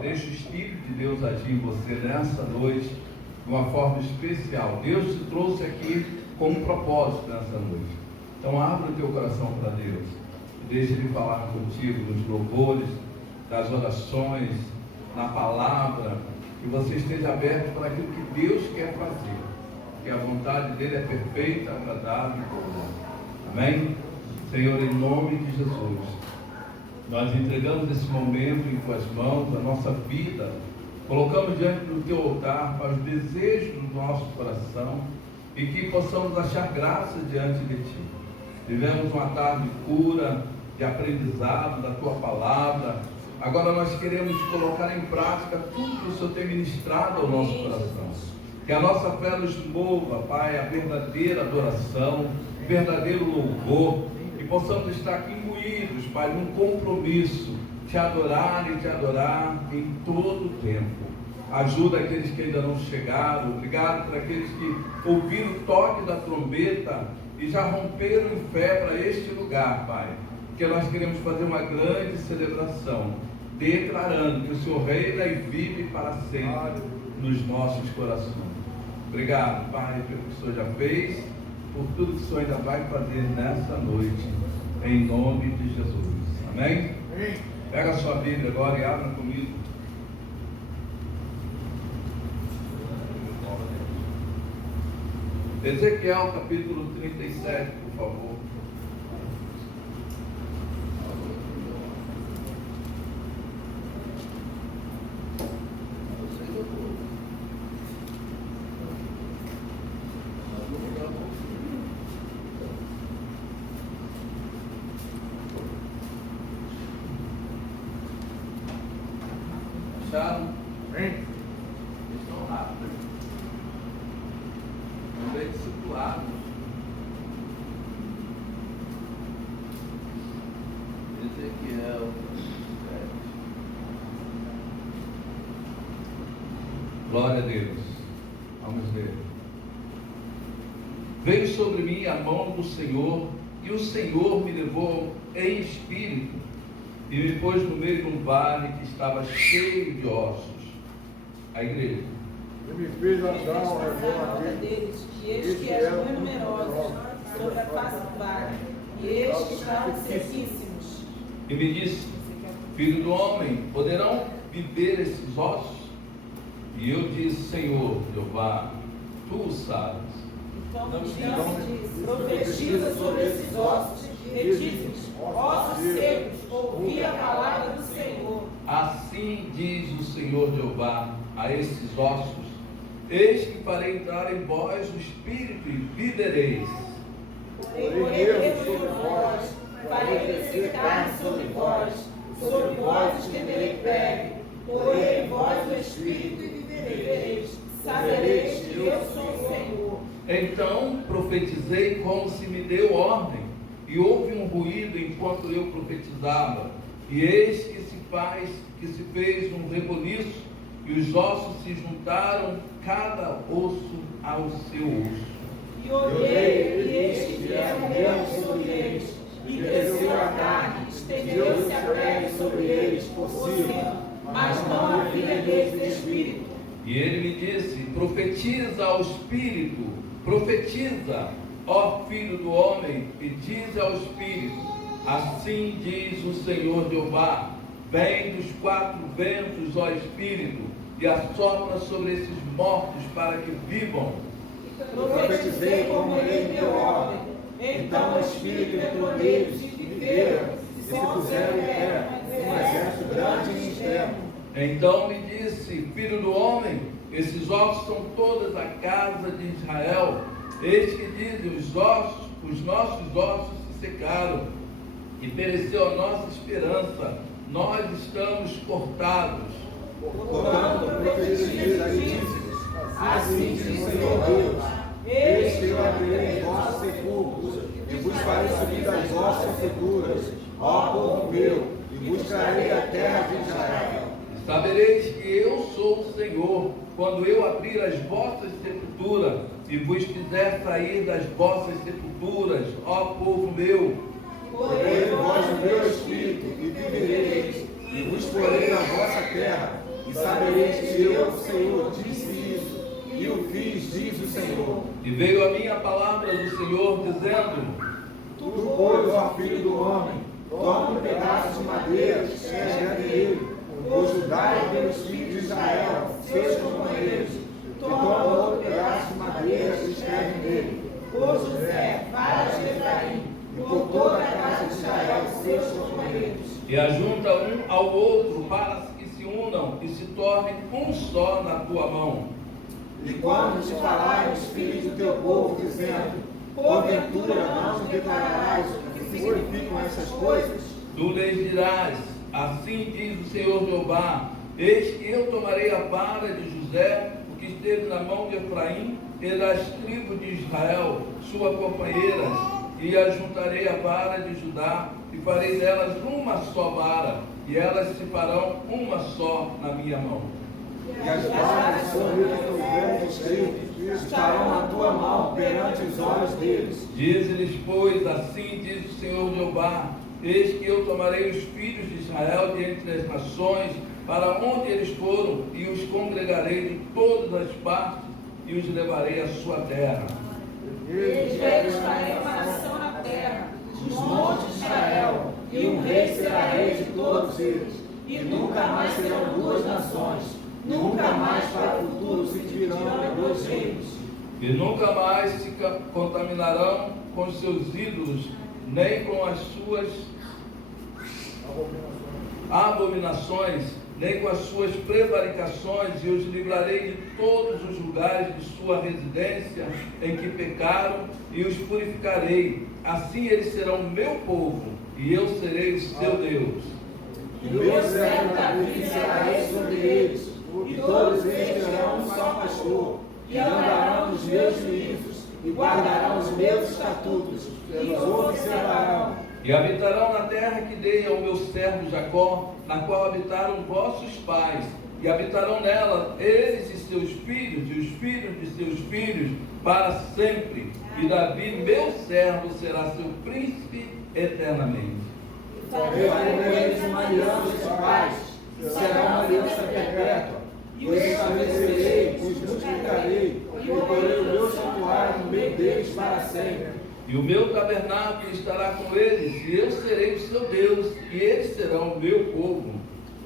deixe o Espírito de Deus agir em você nessa noite de uma forma especial. Deus te trouxe aqui com um propósito nessa noite. Então abra o teu coração para Deus e deixe Ele falar contigo nos louvores, das orações, na palavra, que você esteja aberto para aquilo que Deus quer fazer, que a vontade dele é perfeita, agradável e boa. Amém? Senhor, em nome de Jesus, nós entregamos esse momento em tuas mãos, a nossa vida, colocamos diante do teu altar para os desejos do nosso coração e que possamos achar graça diante de ti. Vivemos uma tarde de cura, de aprendizado da tua palavra. Agora nós queremos colocar em prática tudo que o Senhor tem ministrado ao nosso coração. Que a nossa fé nos mova, Pai, a verdadeira adoração, verdadeiro louvor, e possamos estar aqui imbuídos, Pai, num compromisso, te adorar e te adorar em todo o tempo. Ajuda aqueles que ainda não chegaram. Obrigado por aqueles que ouviram o toque da trombeta e já romperam em fé para este lugar, Pai. Porque nós queremos fazer uma grande celebração, declarando que o Senhor reina e vive para sempre nos nossos corações. Obrigado, Pai, pelo que o Senhor já fez, por tudo que o Senhor ainda vai fazer nessa noite, em nome de Jesus. Amém? Pega a sua Bíblia agora e abra comigo. Ezequiel capítulo 37, por favor. Acharam? Estão rápidos. Estão bem discipulados. Ezequiel 37. Glória a Deus. Vamos ler. Veio sobre mim a mão do Senhor, e o Senhor me levou em espírito e me pôs no meio de um vale que estava cheio de ossos. A igreja. E me fez andar ao redor deles, e eles que eram numerosos sobre a face do vale, e eles que estavam sequíssimos. E me disse: filho do homem, poderão viver esses ossos? E eu disse: Senhor Jeová, tu o sabes. Então me disse: profetiza sobre esses ossos, e diz-lhes: ossos secos, ouvi a palavra do Senhor. Assim diz o Senhor Jeová a esses ossos: eis que farei entrar em vós o espírito e vivereis. Porei sobre vós, farei crescer carne sobre vós estenderei pele, porei em vós o espírito e vivereis. Sabereis que eu sou o Senhor. Então profetizei como se me deu ordem, e houve um ruído enquanto eu profetizava, e eis que se fez um reboliço, e os ossos se juntaram, cada osso ao seu osso. E olhei, e eis que vieram remos sobre eles, e cresceu a carne, estendeu-se a pele sobre eles por cima, mas não havia neles espírito. E ele me disse: profetiza ao espírito, profetiza, ó filho do homem, e diz ao espírito: assim diz o Senhor Jeová, vem dos quatro ventos, ó espírito, e assopra sobre esses mortos para que vivam. Profetizei como ele deu ordem. Então o espírito entrou neles e viveram, e se puseram em pé, um exército grande e extremo. Então me disse: filho do homem, esses ossos são todas a casa de Israel. Eis que dizem os nossos ossos se secaram, e pereceu a nossa esperança, nós estamos cortados. Portanto, profetiza e diz: assim diz o Senhor Deus: eis que eu abrirei vossos sepulcros, e vos farei subir das vossas sepulturas, ó povo meu, e buscarei a terra de Israel. Sabereis que eu sou o Senhor, quando eu abrir as vossas sepulturas, e vos fizer sair das vossas sepulturas, ó povo meu. Porei em vós o meu espírito, e vivereis, e vos porei na vossa terra, e sabereis que eu, o Senhor, disse isso, e o fiz, diz o Senhor. E veio a mim a palavra do Senhor, dizendo: Tu, pois, ó filho do homem, toma um pedaço de madeira, escreve nele, o Judá e pelos filhos de Israel, seus companheiros. E toma outro pedaço de madeira, escreve nele, o José, varas de Efraim, e por toda a casa de Israel, seus companheiros. E ajunta um ao outro, para que se unam e se tornem um só na tua mão. E quando te falarem os filhos do teu povo, dizendo: porventura não te declararás o que significam essas coisas? Tu lhes dirás: assim diz o Senhor Jeová, eis que eu tomarei a vara de José, o que esteve na mão de Efraim, e das tribos de Israel, sua companheira, e ajuntarei a vara de Judá, e farei delas uma só vara, e elas se farão uma só na minha mão. E as varas sobre que tu vês escrito estarão na tua mão perante os olhos deles. Diz-lhes, pois, assim diz o Senhor Jeová, eis que eu tomarei os filhos de Israel de entre as nações, para onde eles foram, e os congregarei de todas as partes, e os levarei à sua terra. Eles farei uma nação na terra, dos montes de Israel, e um rei será rei de todos eles, e nunca mais serão duas nações, nunca mais para o futuro se dividirão em dois reinos. E nunca mais se contaminarão com os seus ídolos, nem com as suas abominações, nem com as suas prevaricações, e os livrarei de todos os lugares de sua residência em que pecaram, e os purificarei. Assim eles serão meu povo, e eu serei o seu Deus. E o meu servo Davi será rei sobre eles, e todos eles terão um só pastor, e andarão nos meus juízos, e guardarão os meus estatutos, e os observarão. E habitarão na terra que dei ao meu servo Jacó, na qual habitaram vossos pais, e habitarão nela eles e seus filhos, e os filhos de seus filhos, para sempre. E Davi, meu servo, será seu príncipe eternamente. Eu farei com eles uma aliança de paz, será uma aliança perpétua. Os estabelecerei, os multiplicarei, e porei o meu santuário no meio deles para sempre. E o meu tabernáculo estará com eles, e eu serei o seu Deus, e eles serão o meu povo.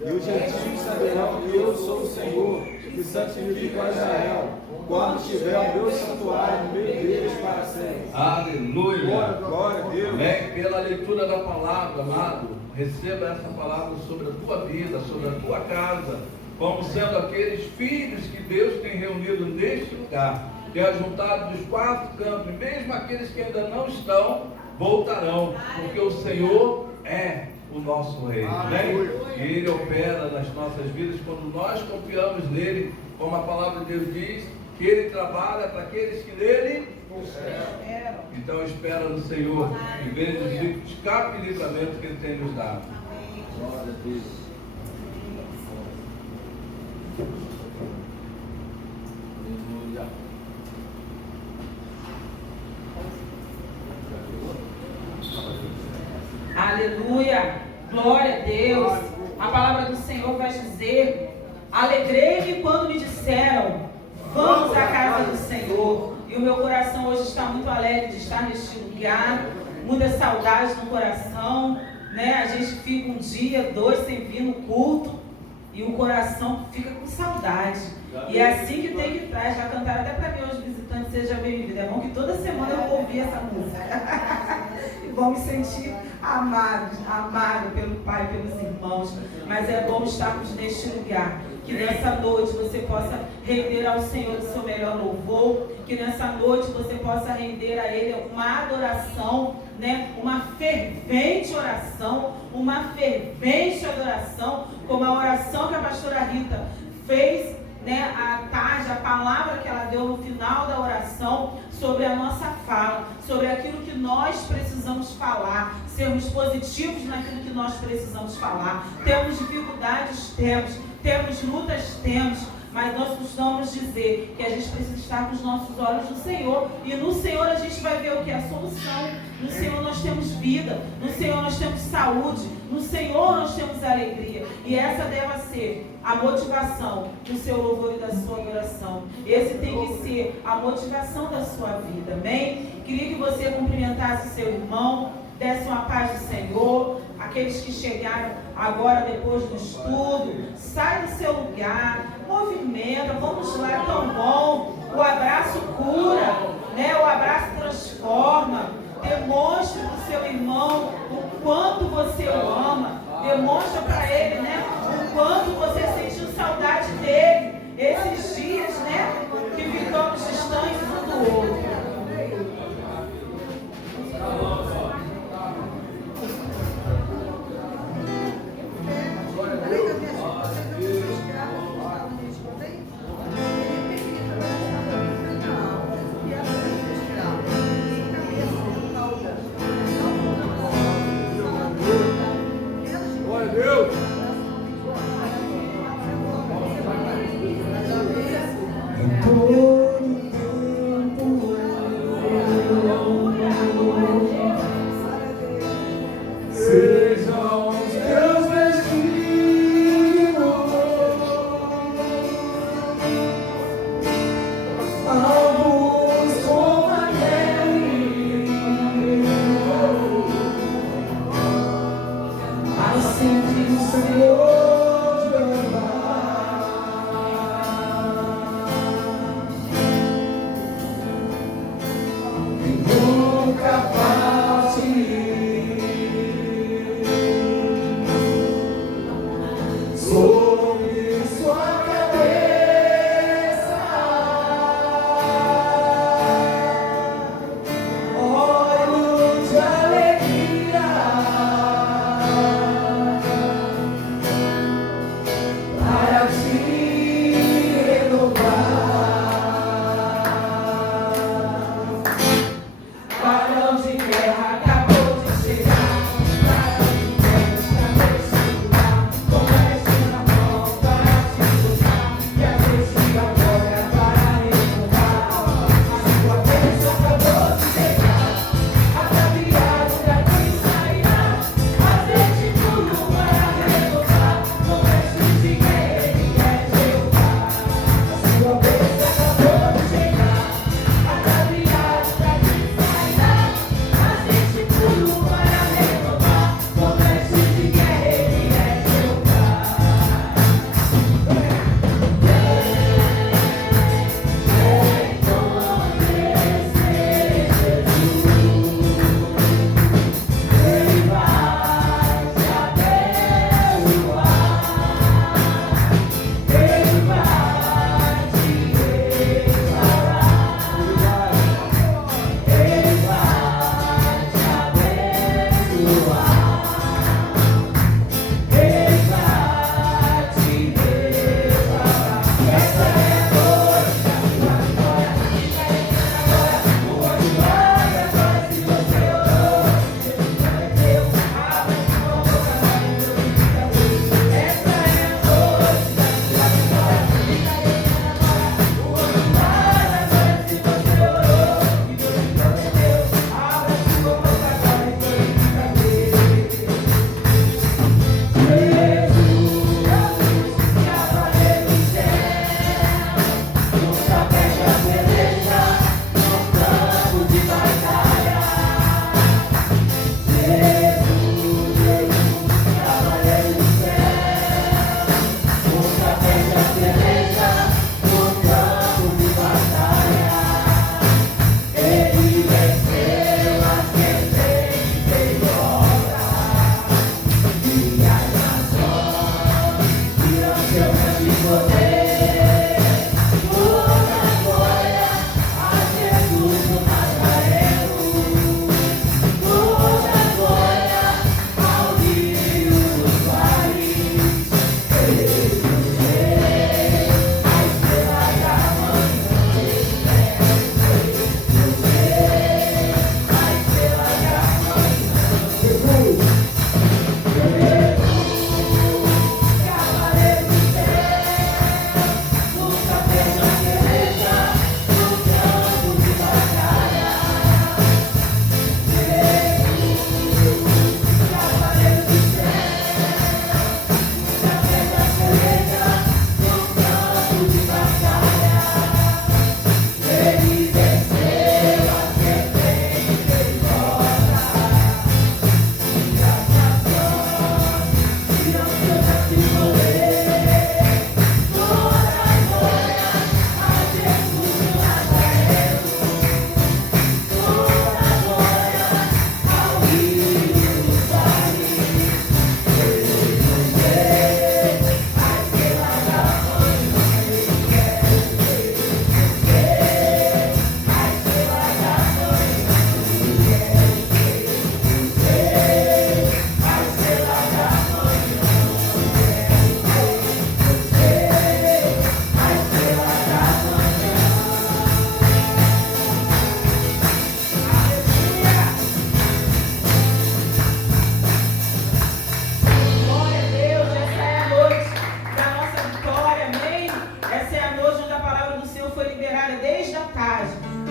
E os gentios saberão que eu sou o Senhor, que santifica a Israel, quando estiver o meu santuário no meio deles para sempre. Aleluia! Glória a Deus. Amém? Pela leitura da palavra, amado, receba essa palavra sobre a tua vida, sobre a tua casa, como sendo aqueles filhos que Deus tem reunido neste lugar, que é juntado dos quatro cantos, e mesmo aqueles que ainda não estão, voltarão, porque o Senhor é o nosso Rei, né? E Ele opera nas nossas vidas quando nós confiamos nele, como a palavra de Deus diz, que Ele trabalha para aqueles que nele esperam. Então espera no Senhor, e veja os escape e livramento que Ele tem nos dado. Glória a Deus. Aleluia, glória a Deus. A palavra do Senhor vai dizer: alegrei-me quando me disseram, vamos à casa do Senhor. E o meu coração hoje está muito alegre de estar neste lugar, muita saudade no coração, né? A gente fica um dia, dois sem vir no culto e o coração fica com saudade. E é assim que tem que estar. Já cantaram até para mim hoje, visitante, seja bem-vindo. É bom que toda semana eu vou ouvir essa música. E vou me sentir amado pelo Pai, pelos irmãos. Mas é bom estarmos neste lugar. Que nessa noite você possa render ao Senhor o seu melhor louvor. Que nessa noite você possa render a Ele uma adoração, né? Uma fervente oração, uma fervente adoração, como a oração que a pastora Rita fez, né, à tarde, a palavra que ela deu no final da oração sobre a nossa fala, sobre aquilo que nós precisamos falar, sermos positivos naquilo que nós precisamos falar. Temos dificuldades, temos lutas, temos, mas nós costumamos dizer que a gente precisa estar com os nossos olhos no Senhor, e no Senhor a gente vai ver o que é a solução. No Senhor nós temos vida, no Senhor nós temos saúde, no Senhor nós temos alegria, e essa deve ser a motivação do seu louvor e da sua adoração. Esse tem que ser a motivação da sua vida, amém? Queria que você cumprimentasse seu irmão, desse uma paz do Senhor. Aqueles que chegaram agora depois do estudo, sai do seu lugar, movimenta, vamos lá, é tão bom. O abraço cura, né? O abraço transforma. Demonstre para o seu irmão o quanto você o ama. Demonstra para ele, né? O quanto você sentiu saudade dele esses dias, né? Que ficamos distantes um do outro. Glória a Deus.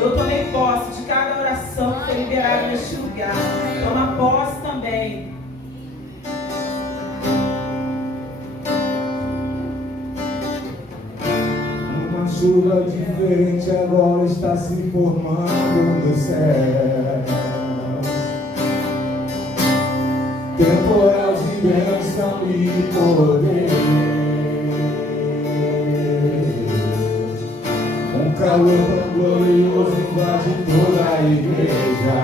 Eu tomei posse de cada oração que foi liberada neste lugar. Toma posse também. Uma chuva diferente agora está se formando no céu. Temporal de bênção e poder. Um calor tão glorioso invade toda a igreja.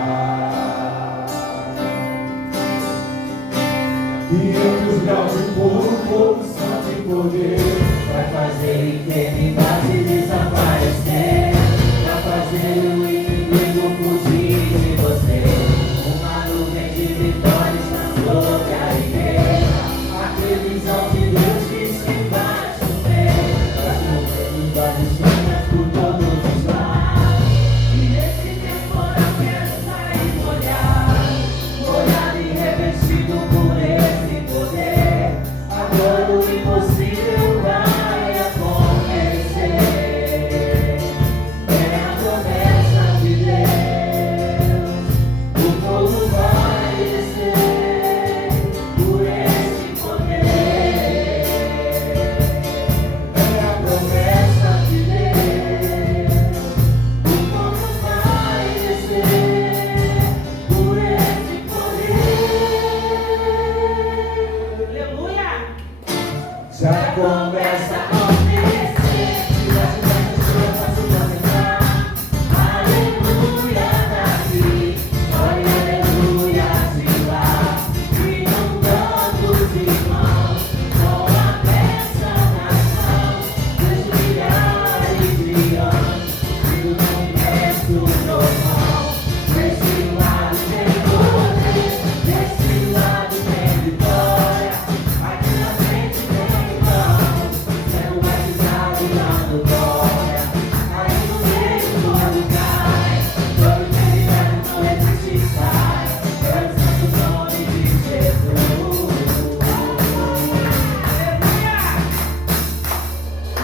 E entre os graus de fogo, santo e poder, vai fazer eternidade desaparecer, vai fazer o inimigo fugir de você. Uma nuvem de vitórias sobre a igreja. A previsão de Deus diz que vai chover, vai chover vários dias por todos os lados. E nesse temporal quero sair molhado e revestido por esse poder. Agora o impossível vai acontecer. É a promessa de Deus. O povo vai descer por esse poder. É a promessa de Deus. O povo vai descer por esse poder. Aleluia! Já começa a acontecer. As pessoas passam a entrar. Aleluia daqui, olha aleluia de lá. Inundando os irmãos com a bênção nas mãos. Dos milhares de anos, tudo no universo normal. Desse lado tem poder, desse lado tem vitória. Aqui na frente tem pão, sendo batizado dando glória. Aí no meio todo cai, todo enfermidade não existe sai. É o santo nome de Jesus.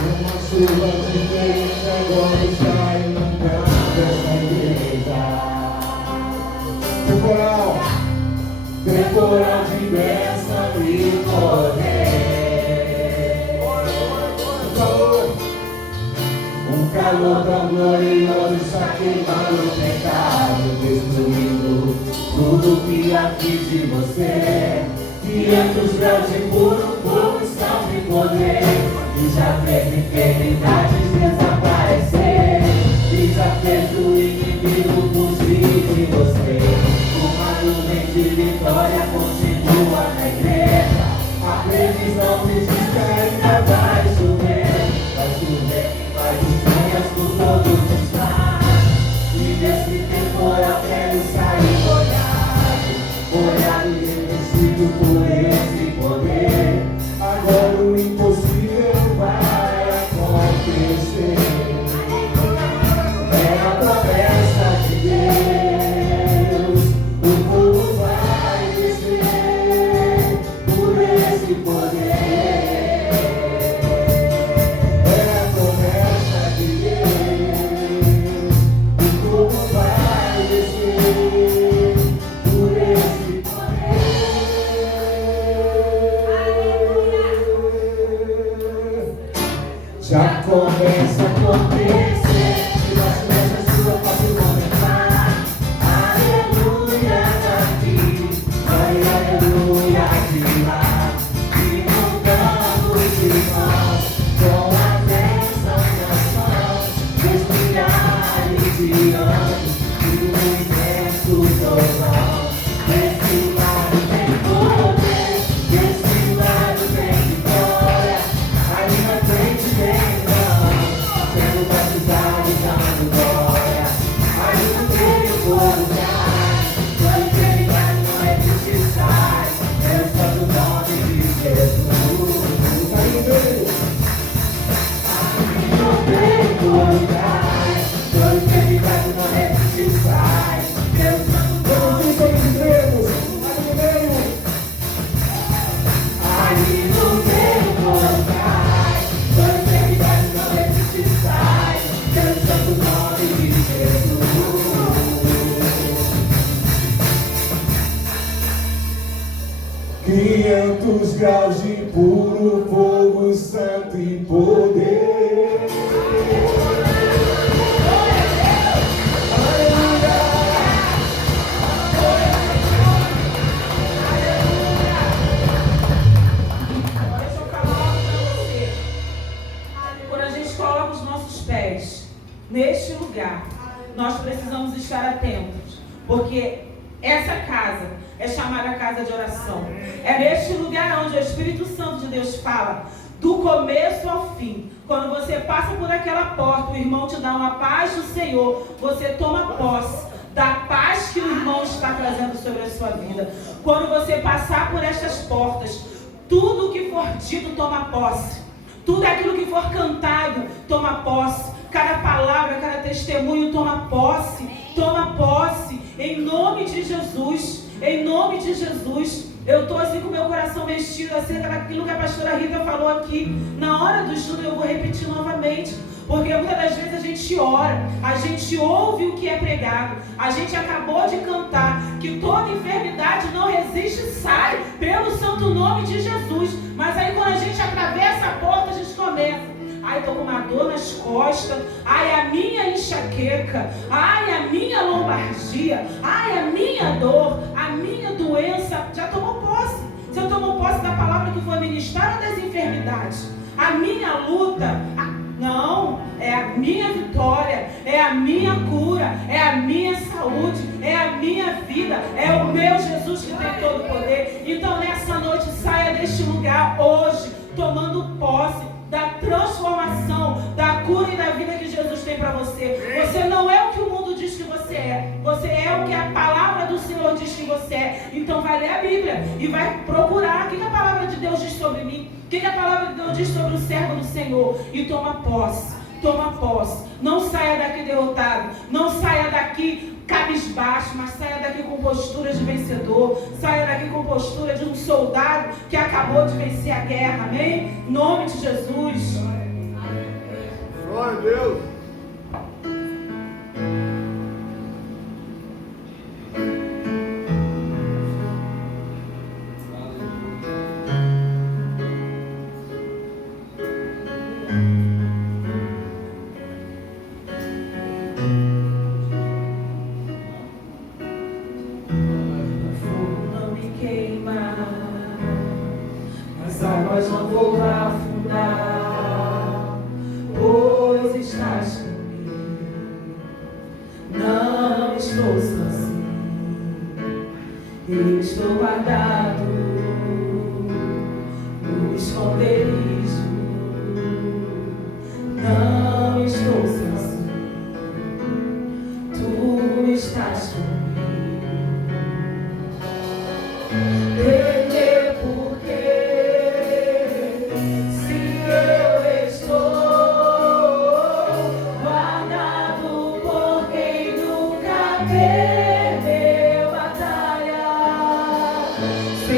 Uma chuva diferente agora está inundando essa igreja. Temporal de bênção e poder. Um calor tão glorioso está queimando o pecado, destruindo tudo que há de você. E entre os graus de puro fogo salve poder. E já fez eternidades desaparecer. E já fez o inimigo fugir de você. Uma nuvem de vitória continua na igreja. A previsão diz que ainda vai chover. Vai chover e vai dias por todos os lados. E desse temporal quero sair molhado e revestido por esse poder. Agora o impossível vai acontecer. É a promessa de Deus. O povo vai descer por esse poder. É a promessa de Deus. O povo vai descer por esse poder. Já começa a acontecer. E das bênçãos sua posso começar. Aleluia daqui, olha aleluia de lá. Inundando os irmãos com a bênção nas mãos. Dos milhares de anos, tudo no universo total. Desse lado tem poder, desse lado tem vitória. Aí na frente tem pão, sendo batizado céus de puro fogo, santo e poder. Deixa eu falar algo para você. Quando a gente coloca os nossos pés neste lugar, nós precisamos estar atentos, porque essa casa é chamada casa de oração. É neste lugar onde o Espírito Santo de Deus fala, do começo ao fim. Quando você passa por aquela porta, o irmão te dá uma paz do Senhor, você toma posse da paz que o irmão está trazendo sobre a sua vida. Quando você passar por estas portas, tudo que for dito toma posse. Tudo aquilo que for cantado toma posse. Cada palavra, cada testemunho toma posse. Toma posse. Em nome de Jesus. Em nome de Jesus. Eu estou assim com o meu coração mexido acerca daquilo que a pastora Rita falou aqui. Na hora do estudo eu vou repetir novamente. Porque muitas das vezes a gente ora, a gente ouve o que é pregado. A gente acabou de cantar que toda enfermidade não resiste e sai pelo santo nome de Jesus. Mas aí quando a gente atravessa a porta, a gente começa. Ai, estou com uma dor nas costas. Ai, a minha enxaqueca. Ai, a minha lombardia. Ai, a minha dor. A minha doença. Já tomou posse. Você tomou posse da palavra que foi ministrada das enfermidades. A minha luta. Não, é a minha vitória, é a minha cura, é a minha saúde, é a minha vida, é o meu Jesus que tem todo o poder. Então nessa noite saia deste lugar hoje, tomando posse da transformação, da cura e da vida que Jesus tem para você. Você não é o que o mundo diz que você é. Você é o que a palavra do Senhor diz que você é. Então vai ler a Bíblia e vai procurar o que a palavra de Deus diz sobre mim, o que a palavra de Deus diz sobre o servo do Senhor, e toma posse. Toma posse. Não saia daqui derrotado. Não saia daqui cabisbaixo, mas saia daqui com postura de vencedor. Saia daqui com postura de um soldado que acabou de vencer a guerra. Amém? Em nome de Jesus. Glória a Deus. Estou guardado no esconderijo, não estou sozinho, tu estás comigo. Temer porque se eu estou guardado por quem nunca perdeu batalha. Se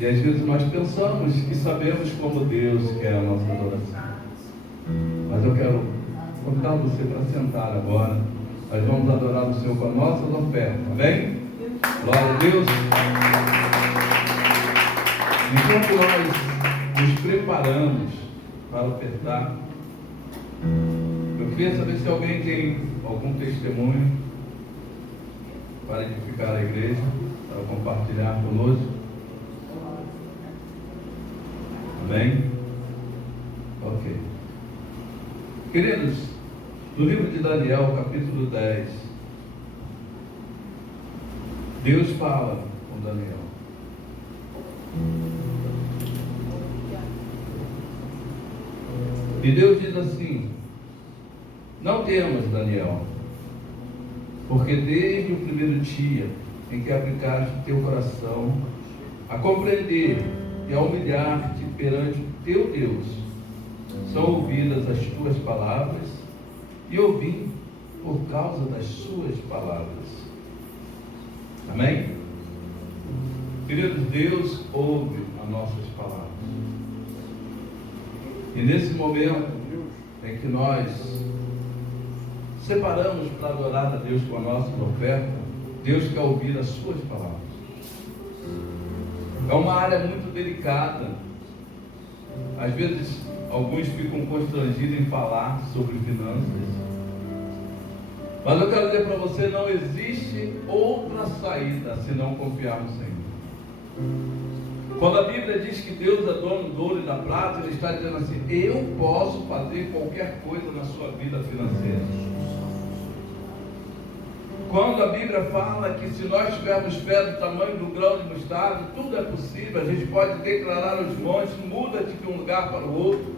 E às vezes nós pensamos que sabemos como Deus quer a nossa adoração. Mas eu quero convidar você para sentar agora. Nós vamos adorar o Senhor com a nossa oferta, amém? Glória a Deus. Enquanto nós nos preparamos para ofertar, eu queria saber se alguém tem algum testemunho para edificar a igreja, para compartilhar conosco. Amém? Ok. Queridos, no livro de Daniel, capítulo 10, Deus fala com Daniel. E Deus diz assim: não temas, Daniel, porque desde o primeiro dia em que aplicaste teu coração a compreender e a humilhar-te perante o teu Deus, são ouvidas as tuas palavras, e ouvi por causa das suas palavras. Amém? Queridos, Deus ouve as nossas palavras. E nesse momento em que nós separamos para adorar a Deus com a nossa oferta, Deus quer ouvir as suas palavras. É uma área muito delicada. Às vezes, alguns ficam constrangidos em falar sobre finanças. Mas eu quero dizer para você, não existe outra saída senão confiar no Senhor. Quando a Bíblia diz que Deus é dono do ouro e da prata, Ele está dizendo assim: eu posso fazer qualquer coisa na sua vida financeira. Quando a Bíblia fala que se nós tivermos fé do tamanho do grão de mostarda, tudo é possível, a gente pode declarar aos montes, muda-te de um lugar para o outro.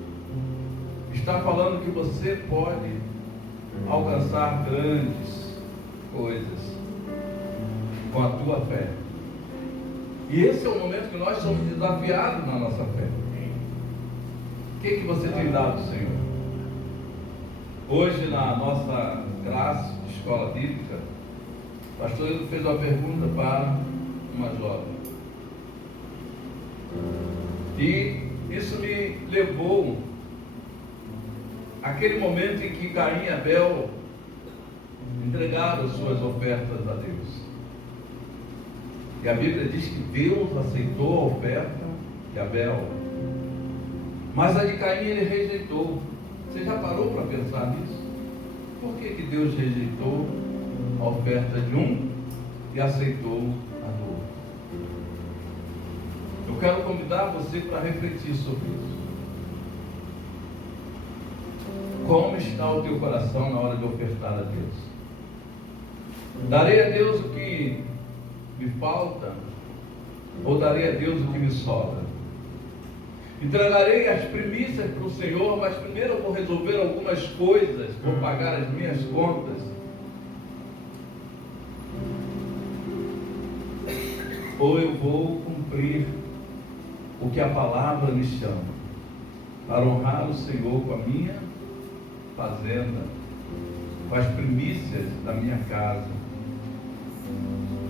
Está falando que você pode alcançar grandes coisas com a tua fé. E esse é o momento que nós somos desafiados na nossa fé. O que você tem dado, Senhor? Hoje, na nossa classe de escola bíblica, o pastor Edu fez uma pergunta para uma jovem. E isso me levou àquele momento em que Caim e Abel entregaram suas ofertas a Deus. E a Bíblia diz que Deus aceitou a oferta de Abel, mas a de Caim ele rejeitou. Você já parou para pensar nisso? Por que Deus rejeitou a oferta de um e aceitou a do outro? Eu quero convidar você para refletir sobre isso. Como está o teu coração na hora de ofertar a Deus? Darei a Deus o que me falta, ou darei a Deus o que me sobra? Entregarei as primícias para o Senhor, mas primeiro eu vou resolver algumas coisas, vou pagar as minhas contas. Ou eu vou cumprir o que a palavra me chama, para honrar o Senhor com a minha fazenda, com as primícias da minha casa.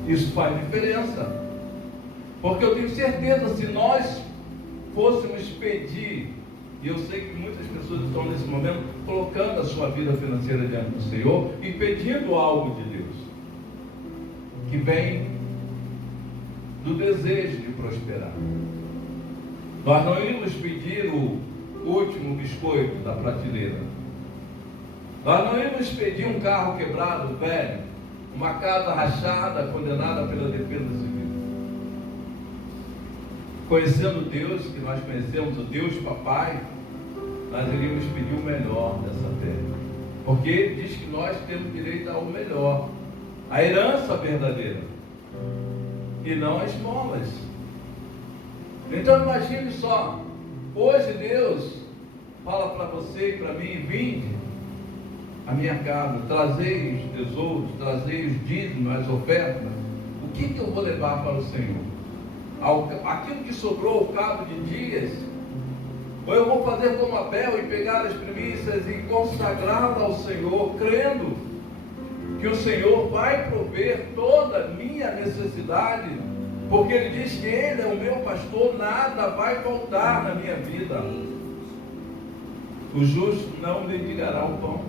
Isso faz diferença, porque eu tenho certeza, se nós fôssemos pedir, e eu sei que muitas pessoas estão nesse momento colocando a sua vida financeira diante do Senhor e pedindo algo de Deus, que vem do desejo de prosperar. Nós não íamos pedir o último biscoito da prateleira. Nós não íamos pedir um carro quebrado, velho, uma casa rachada, condenada pela defesa civil. Conhecendo Deus, que nós conhecemos, o Deus Papai, nós iríamos pedir o melhor dessa terra. Porque Ele diz que nós temos direito ao melhor, a herança verdadeira, e não as esmolas. Então imagine só, hoje Deus fala para você e para mim: vinde à minha casa, trazei os tesouros, trazei os dízimos, as ofertas. O que eu vou levar para o Senhor? Aquilo que sobrou ao cabo de dias? Ou eu vou fazer como Abel e pegar as primícias e consagrá-las ao Senhor, crendo que o Senhor vai prover toda a minha necessidade, porque Ele diz que Ele é o meu pastor, nada vai faltar na minha vida. O justo não mendigará o pão.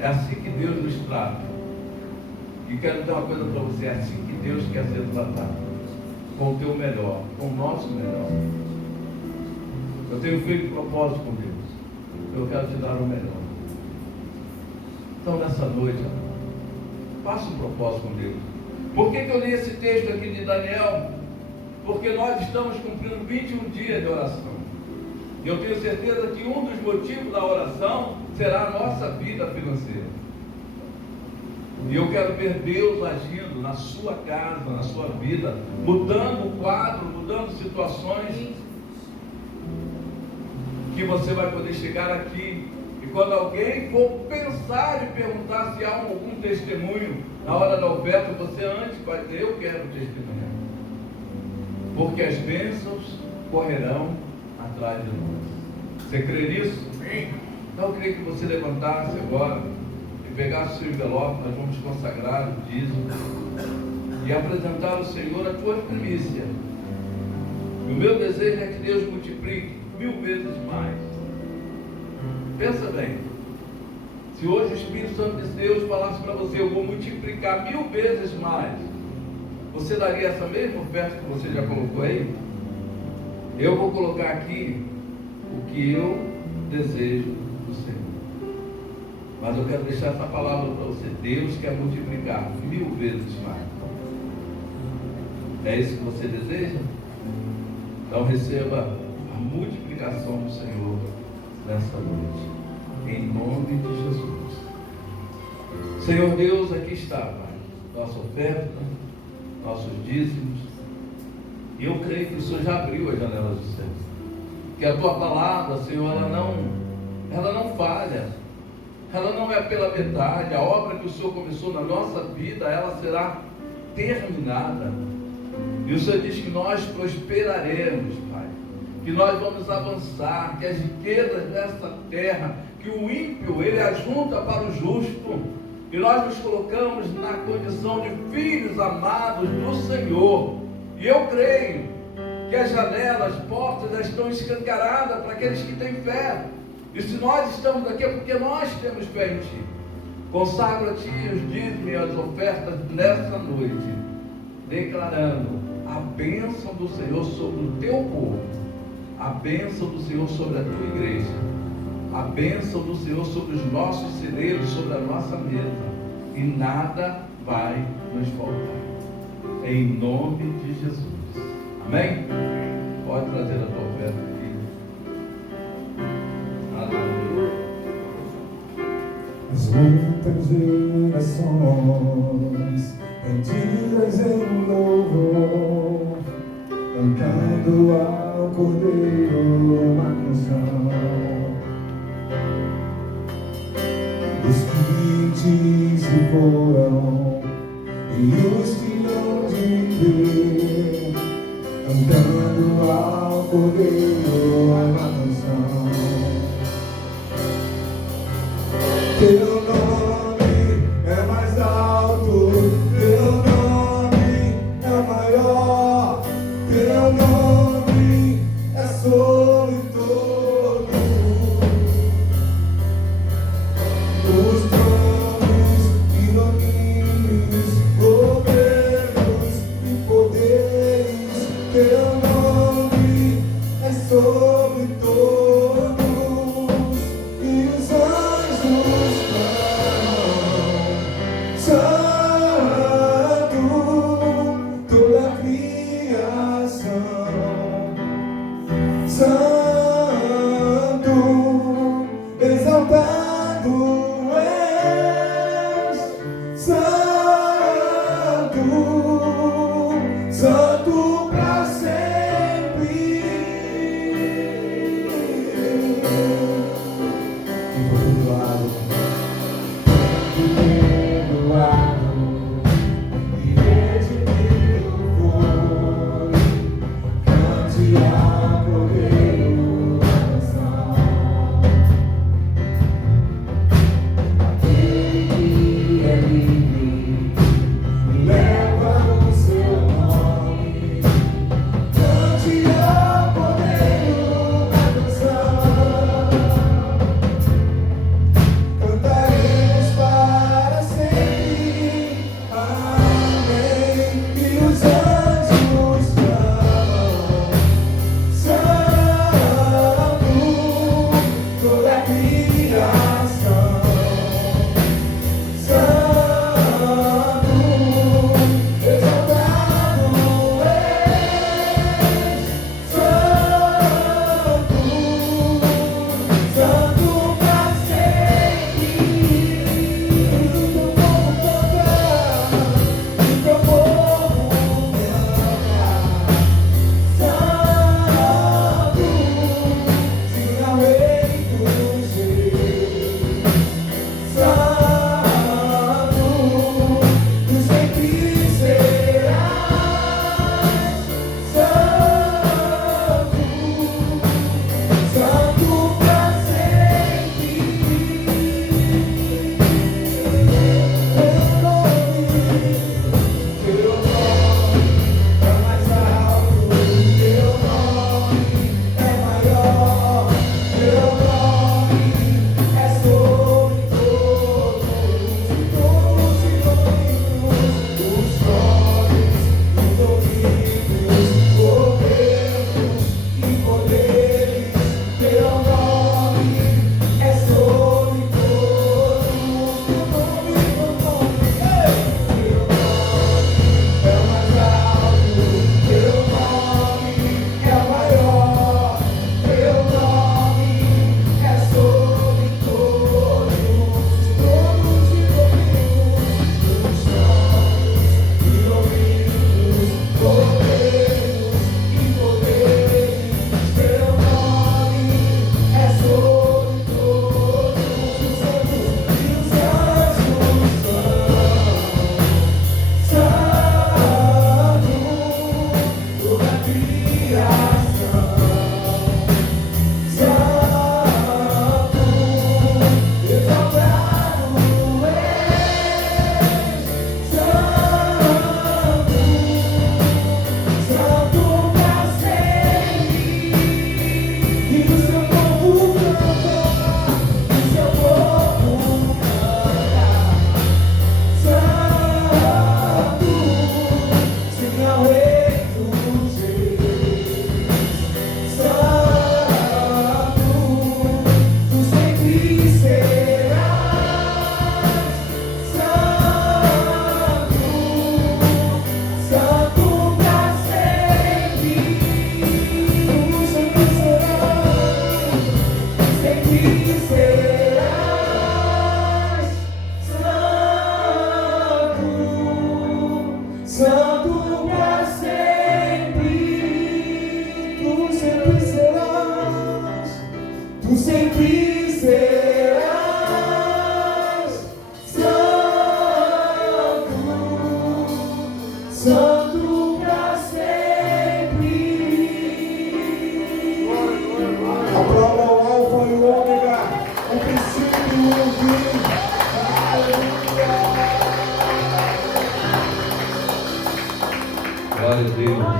É assim que Deus nos trata. E quero dizer uma coisa para você: é assim que Deus quer ser tratado, com o teu melhor, com o nosso melhor. Eu tenho feito propósito com Deus, eu quero te dar o melhor. Então nessa noite, faça um propósito com Deus. Por que eu li esse texto aqui de Daniel? Porque nós estamos cumprindo 21 dias de oração. E eu tenho certeza que um dos motivos da oração será a nossa vida financeira. E eu quero ver Deus agindo na sua casa, na sua vida, mudando o quadro, mudando situações, que você vai poder chegar aqui e quando alguém for pensar e perguntar se há algum testemunho na hora da oferta, você antes vai dizer: eu quero testemunhar, porque as bênçãos correrão atrás de nós. Você crê nisso? Sim. Então eu queria que você levantasse agora e pegasse o seu envelope. Nós vamos consagrar o dízimo e apresentar ao Senhor a tua primícia. O meu desejo é que Deus multiplique 1000 vezes mais. Pensa bem, se hoje o Espírito Santo de Deus falasse para você: eu vou multiplicar 1000 vezes mais, você daria essa mesma oferta que você já colocou aí? Eu vou colocar aqui o que eu desejo do Senhor, mas eu quero deixar essa palavra para você: Deus quer multiplicar 1000 vezes mais. É isso que você deseja? Então receba a multiplicação do Senhor nessa noite, em nome de Jesus. Senhor Deus, aqui está, Pai, nossa oferta, nossos dízimos, e eu creio que o Senhor já abriu as janelas do céu, que a tua palavra, Senhor, ela não falha, ela não é pela metade. A obra que o Senhor começou na nossa vida, ela será terminada. E o Senhor diz que nós prosperaremos, Pai, que nós vamos avançar, que as riquezas dessa terra, que o ímpio, ele ajunta para o justo, e nós nos colocamos na condição de filhos amados do Senhor. E eu creio que as janelas, as portas já estão escancaradas para aqueles que têm fé. E se nós estamos aqui é porque nós temos fé em Ti. Consagra a Ti os dízimos e as ofertas nessa noite, declarando a bênção do Senhor sobre o teu povo, a bênção do Senhor sobre a tua igreja, a bênção do Senhor sobre os nossos celeiros, sobre a nossa mesa, e nada vai nos faltar. Em nome de Jesus. Amém? Pode trazer a tua oferta aqui. Aleluia. As muitas gerações rendidas em louvor, cantando ao Cordeiro uma canção. Os que se foram e os que não de ver, cantando ao Cordeiro uma canção. Teu nome é mais alto, teu nome é maior, teu nome é sobre todo. Os tronos e domínios, governos e poderes, teu nome é sobre todos, e os anjos Santo, toda a criação, Santo, exaltado és, Santo, Santo pra sempre. E por todo lado, leva o seu nome.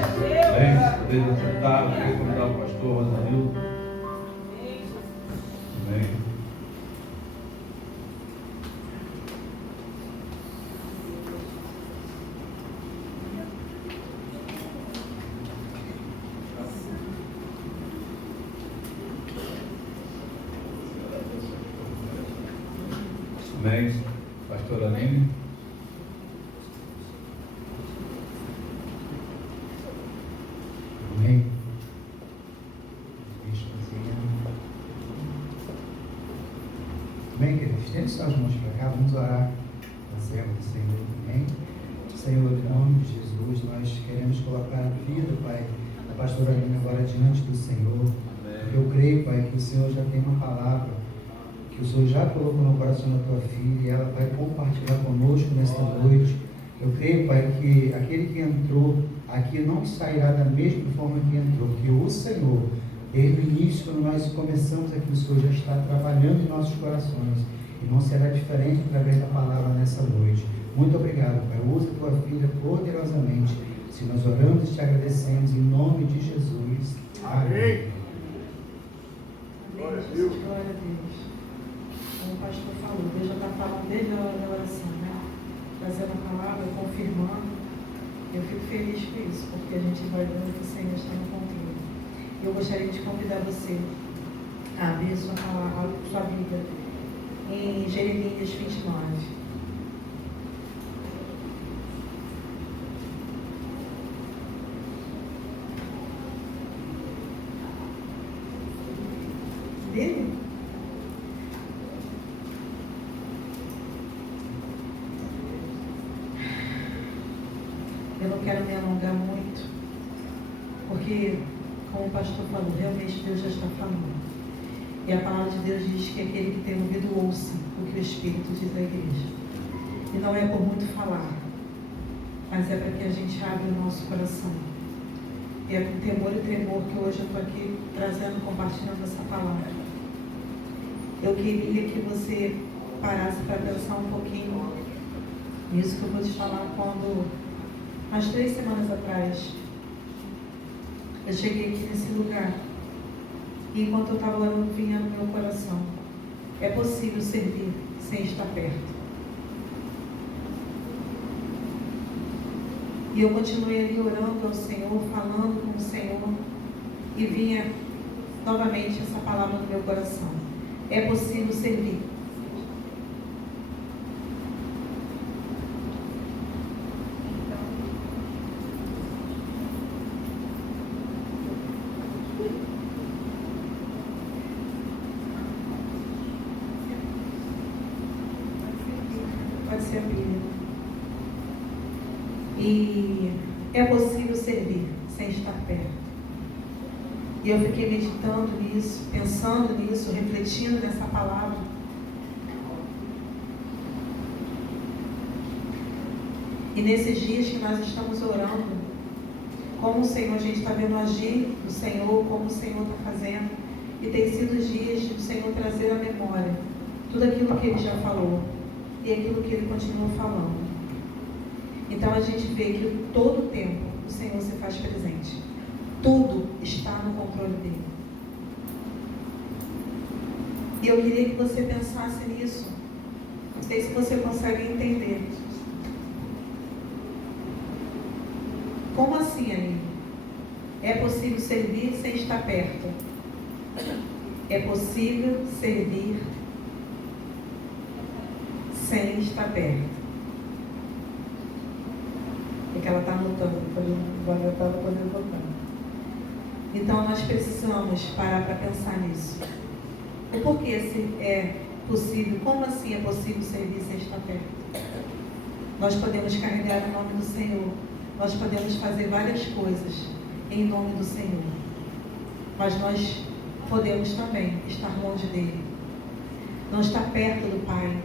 Amém? Poder sentar, eu queria convidar o pastor Rosanildo. Amém. Amém. Pastor Aline. Amém. Amém, queridos. Estende suas mãos para cá, vamos orar na serva do Senhor. Amém. Senhor, em nome de Jesus, nós queremos colocar a vida, Pai, da pastora Aline agora diante do Senhor. Eu creio, Pai, que o Senhor já tem uma palavra que o Senhor já colocou no coração da tua filha e ela vai compartilhar conosco nesta noite. Eu creio, Pai, que aquele que entrou aqui não sairá da mesma forma que entrou, que o Senhor, desde o início, quando nós começamos aqui, o Senhor já está trabalhando em nossos corações e não será diferente através da palavra nessa noite. Muito obrigado, Pai. Usa a tua filha poderosamente. Se nós oramos e te agradecemos em nome de Jesus. Amém. Glória a Deus. Como o pastor falou, Deus já está falando desde a oração, né? Trazendo a palavra, confirmando. Eu fico feliz com isso, porque a gente vai vendo que o Senhor está no controle. Eu gostaria de convidar você a abrir sua Bíblia em Jeremias 29. Dele? Eu não quero me alongar muito, porque, como o pastor falou, realmente Deus já está falando. E a palavra de Deus diz que aquele que tem ouvido ouça o que o Espírito diz à igreja. E não é por muito falar, mas é para que a gente abra o nosso coração. E é com temor e tremor que hoje eu estou aqui trazendo, compartilhando essa palavra. Eu queria que você parasse para pensar um pouquinho nisso que eu vou te falar quando, umas 3 semanas atrás, eu cheguei aqui nesse lugar e enquanto eu estava orando, vinha no meu coração: é possível servir sem estar perto. E eu continuei ali orando ao Senhor, falando com o Senhor, e vinha novamente essa palavra no meu coração: é possível servir. Pode ser a Bíblia. E é possível servir sem estar perto. E eu fiquei meditando nisso, pensando nisso, refletindo nessa palavra. E nesses dias que nós estamos orando, como o Senhor, a gente está vendo agir do Senhor, como o Senhor está fazendo. E tem sido os dias do Senhor trazer à memória tudo aquilo que Ele já falou e aquilo que Ele continua falando. Então a gente vê que todo o tempo o Senhor se faz presente. Tudo está no controle dele. E eu queria que você pensasse nisso. Não sei se você consegue entender. Como assim, Aline? É possível servir sem estar perto. É possível servir sem estar perto. É que ela está anotando, agora para poder botar. Então nós precisamos parar para pensar nisso. O porquê se é possível, como assim é possível servir sem estar perto? Nós podemos carregar o nome do Senhor, nós podemos fazer várias coisas em nome do Senhor, mas nós podemos também estar longe dele, não estar perto do Pai,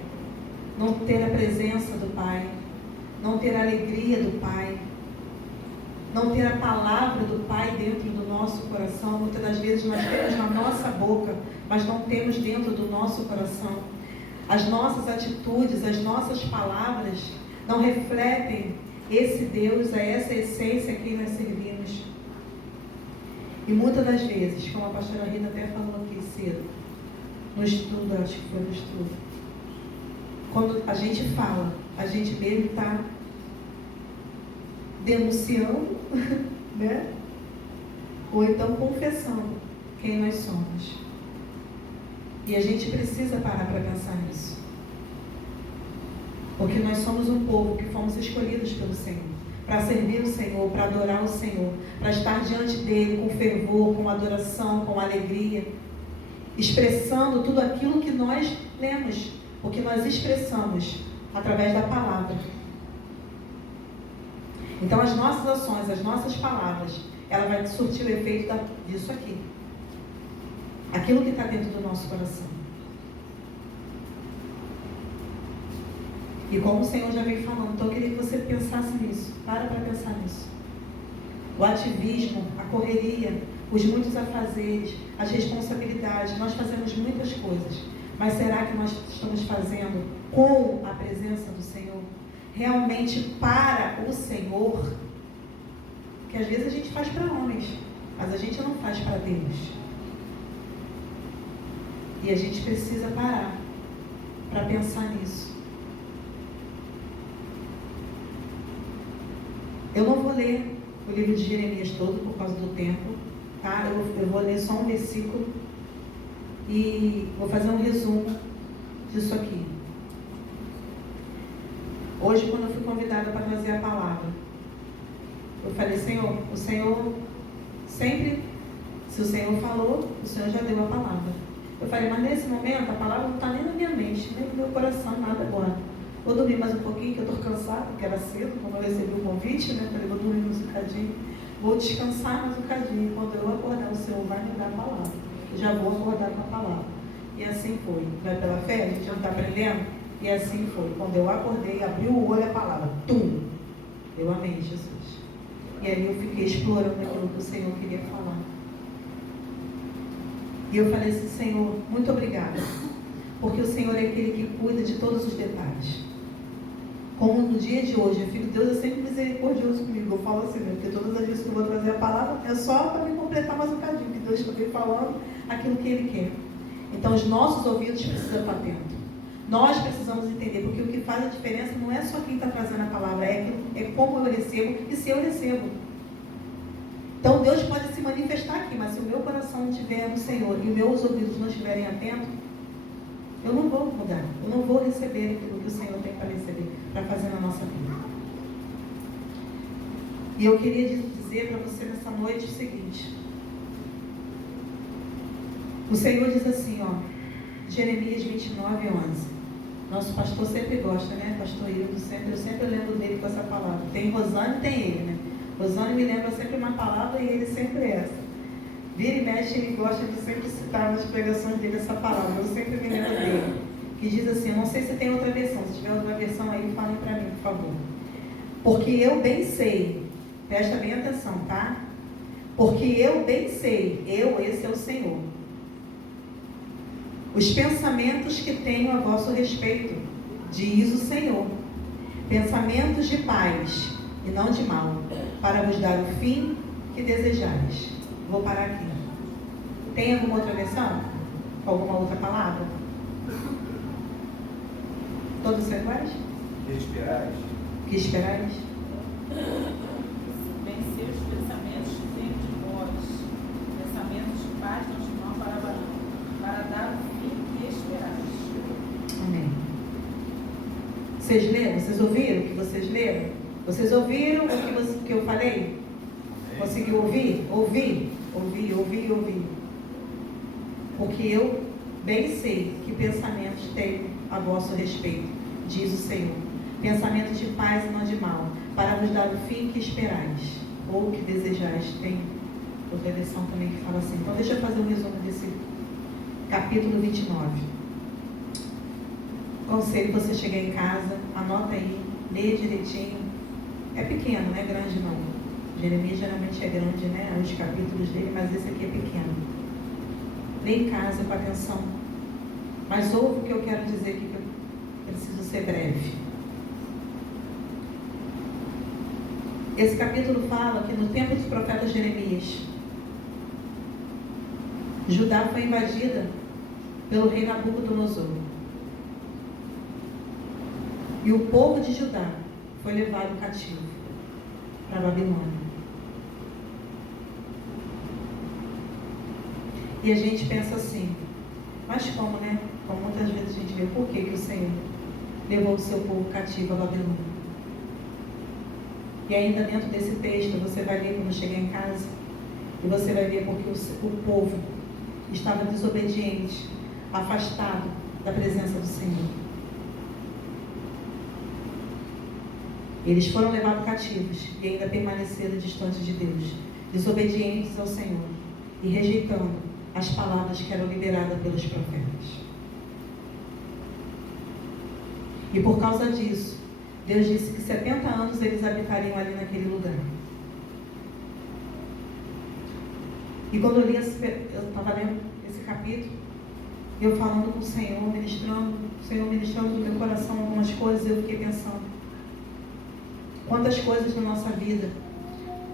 não ter a presença do Pai, não ter a alegria do Pai, não ter a palavra do Pai dentro do nosso coração. Muitas das vezes nós temos na nossa boca, mas não temos dentro do nosso coração. As nossas atitudes, as nossas palavras não refletem esse Deus, essa essência que nós servimos. E muitas das vezes, como a pastora Rita até falou aqui cedo, no estudo, acho que foi no estudo, quando a gente fala, a gente mesmo está denunciando, né? Ou então confessando quem nós somos. E a gente precisa parar para pensar nisso. Porque nós somos um povo que fomos escolhidos pelo Senhor, para servir o Senhor, para adorar o Senhor, para estar diante dele com fervor, com adoração, com alegria, expressando tudo aquilo que nós lemos, porque nós expressamos através da palavra. Então as nossas ações, as nossas palavras, ela vai surtir o efeito disso aqui. Aquilo que está dentro do nosso coração. E como o Senhor já vem falando, então eu queria que você pensasse nisso. Para pensar nisso. O ativismo, a correria, os muitos afazeres, as responsabilidades, nós fazemos muitas coisas. Mas será que nós estamos fazendo com a presença do Senhor? Realmente para o Senhor? Que às vezes a gente faz para homens, mas a gente não faz para Deus. E a gente precisa parar para pensar nisso. Eu não vou ler o livro de Jeremias todo por causa do tempo, tá? Eu vou ler só um versículo e vou fazer um resumo disso aqui. Hoje, quando eu fui convidada para trazer a palavra, eu falei, Senhor, o Senhor sempre, se o Senhor falou, o Senhor já deu a palavra. Eu falei, mas nesse momento a palavra não está nem na minha mente, nem no meu coração, nada agora. Vou dormir mais um pouquinho, que eu estou cansada, porque era cedo, quando eu recebi o convite, né? Falei, vou dormir mais um bocadinho, vou descansar mais um bocadinho. Quando eu acordar, o Senhor vai me dar a palavra. Eu já vou acordar com a palavra. E assim foi. Não é pela fé? A gente não está aprendendo? E assim foi. Quando eu acordei, abri o olho, a palavra, tum! Eu amei Jesus. E aí eu fiquei explorando aquilo que o Senhor queria falar. E eu falei assim, Senhor, muito obrigada. Porque o Senhor é aquele que cuida de todos os detalhes. Como no dia de hoje, filho de Deus é sempre misericordioso comigo. Eu falo assim, né? Porque todas as vezes que eu vou trazer a palavra, é só para me completar mais um bocadinho, que Deus está falando aquilo que Ele quer. Então os nossos ouvidos precisam estar atentos. Nós precisamos entender, porque o que faz a diferença não é só quem está trazendo a palavra, é como eu recebo e se eu recebo. Então Deus pode se manifestar aqui, mas se o meu coração não estiver no Senhor e os meus ouvidos não estiverem atentos, eu não vou mudar, eu não vou receber aquilo que o Senhor tem para receber, para fazer na nossa vida. E eu queria dizer para você nessa noite o seguinte. O Senhor diz assim, ó, Jeremias 29, 11. Nosso pastor sempre gosta, né? Pastor Hildo, eu sempre lembro dele com essa palavra. Tem Rosane, tem ele, né? Rosane me lembra sempre uma palavra e ele sempre é essa. Vira e mexe, ele gosta de sempre citar nas pregações dele essa palavra. Eu sempre me lembro dele. Que diz assim, eu não sei se tem outra versão. Se tiver outra versão aí, falem para mim, por favor. Porque eu bem sei, presta bem atenção, tá? Porque eu bem sei, esse é o Senhor, os pensamentos que tenho a vosso respeito, diz o Senhor, pensamentos de paz e não de mal, para vos dar o fim que desejais. Vou parar aqui. Tem alguma outra versão? Alguma outra palavra? Todos são iguais? Que esperais? Que esperais? Vencer os pensamentos que tenho de vós, pensamentos de paz, não de mal, para dar o fim que esperais. Amém. Vocês leram? Vocês ouviram o que vocês leram? Vocês ouviram o que eu falei? Conseguiu ouvir? Ouvi. Porque eu bem sei que pensamentos tenho a vosso respeito, diz o Senhor. Pensamentos de paz e não de mal, para vos dar o fim que esperais, ou que desejais. Tem outra versão também que fala assim. Então deixa eu fazer um resumo desse capítulo 29. Conselho você chegar em casa, anota aí, lê direitinho. É pequeno, não é grande não. Jeremias geralmente é grande, né? Os capítulos dele, mas esse aqui é pequeno. Lê em casa com atenção. Mas ouve o que eu quero dizer aqui, que eu preciso ser breve. Esse capítulo fala que no tempo do profeta Jeremias, Judá foi invadida pelo rei Nabucodonosor. E o povo de Judá foi levado cativo para a Babilônia. E a gente pensa assim, mas como, né? Como muitas vezes a gente vê, por que o Senhor levou o seu povo cativo à Babilônia? E ainda dentro desse texto, você vai ver quando chegar em casa, e você vai ver porque o povo estava desobediente, afastado da presença do Senhor. Eles foram levados cativos e ainda permaneceram distantes de Deus, desobedientes ao Senhor e rejeitando as palavras que eram liberadas pelos profetas. E por causa disso, Deus disse que 70 anos eles habitariam ali naquele lugar. E quando eu estava lendo esse capítulo, eu falando com o Senhor ministrando no meu coração algumas coisas, eu fiquei pensando, quantas coisas na nossa vida,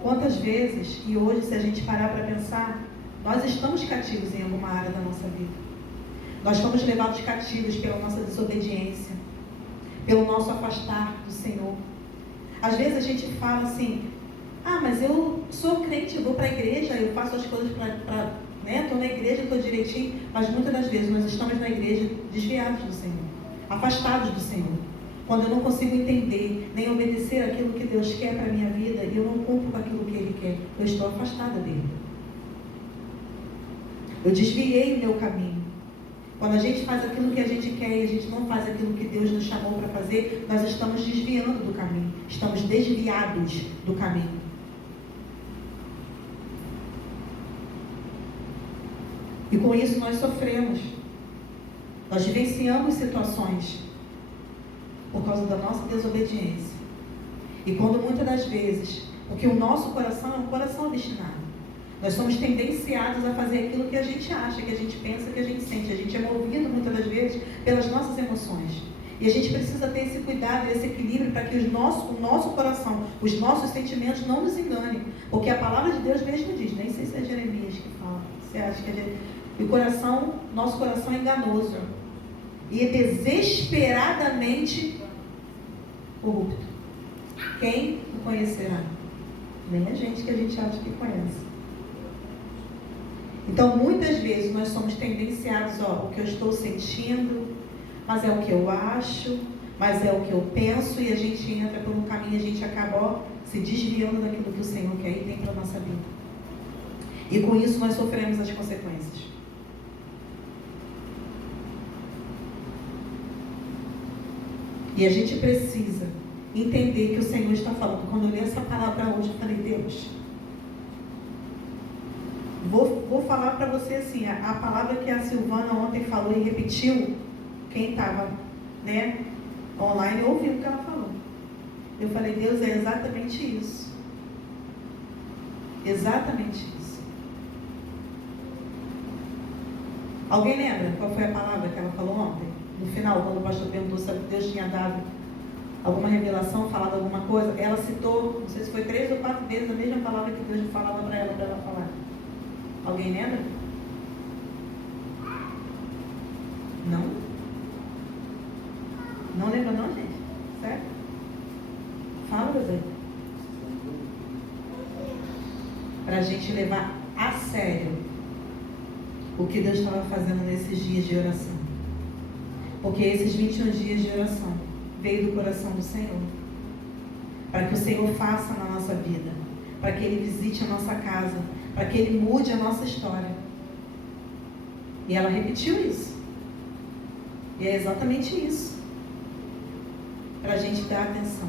quantas vezes, e hoje se a gente parar para pensar, nós estamos cativos em alguma área da nossa vida. Nós fomos levados cativos pela nossa desobediência, pelo nosso afastar do Senhor. Às vezes a gente fala assim, mas eu sou crente, eu vou para a igreja, eu faço as coisas estou na igreja, estou direitinho, mas muitas das vezes nós estamos na igreja desviados do Senhor, afastados do Senhor. Quando eu não consigo entender, nem obedecer aquilo que Deus quer para a minha vida, e eu não cumpro com aquilo que Ele quer, eu estou afastada dEle. Eu desviei o meu caminho. Quando a gente faz aquilo que a gente quer e a gente não faz aquilo que Deus nos chamou para fazer, nós estamos desviando do caminho. Estamos desviados do caminho. E com isso nós sofremos. Nós vivenciamos situações por causa da nossa desobediência. E quando muitas das vezes, porque o nosso coração é um coração obstinado. Nós somos tendenciados a fazer aquilo que a gente acha, que a gente pensa, que a gente sente. A gente é movido muitas das vezes pelas nossas emoções. E a gente precisa ter esse cuidado, esse equilíbrio para que o nosso coração, os nossos sentimentos não nos enganem. Porque a palavra de Deus mesmo diz, nem sei se é Jeremias que fala, você acha que é Jeremias? E nosso coração é enganoso. E é desesperadamente corrupto. Quem o conhecerá? Nem a gente que a gente acha que conhece. Então, muitas vezes nós somos tendenciados, o que eu estou sentindo, mas é o que eu acho, mas é o que eu penso, e a gente entra por um caminho, a gente acaba se desviando daquilo que o Senhor quer e tem para a nossa vida. E com isso nós sofremos as consequências. E a gente precisa entender que o Senhor está falando. Quando eu li essa palavra hoje, eu falei, Deus, vou falar para você assim, a palavra que a Silvana ontem falou e repetiu, quem estava online ouviu o que ela falou. Eu falei, Deus, é exatamente isso. Exatamente isso. Alguém lembra qual foi a palavra que ela falou ontem? No final, quando o pastor perguntou se Deus tinha dado alguma revelação, falado alguma coisa, ela citou, não sei se foi 3 ou 4 vezes a mesma palavra que Deus falava para ela falar. Alguém lembra? Não? Não lembra não, gente? Certo? Fala, bebê. Para a gente levar a sério o que Deus estava fazendo nesses dias de oração. Porque esses 21 dias de oração veio do coração do Senhor. Para que o Senhor faça na nossa vida. Para que Ele visite a nossa casa. Para que Ele mude a nossa história. E ela repetiu isso. E é exatamente isso. Para a gente dar atenção.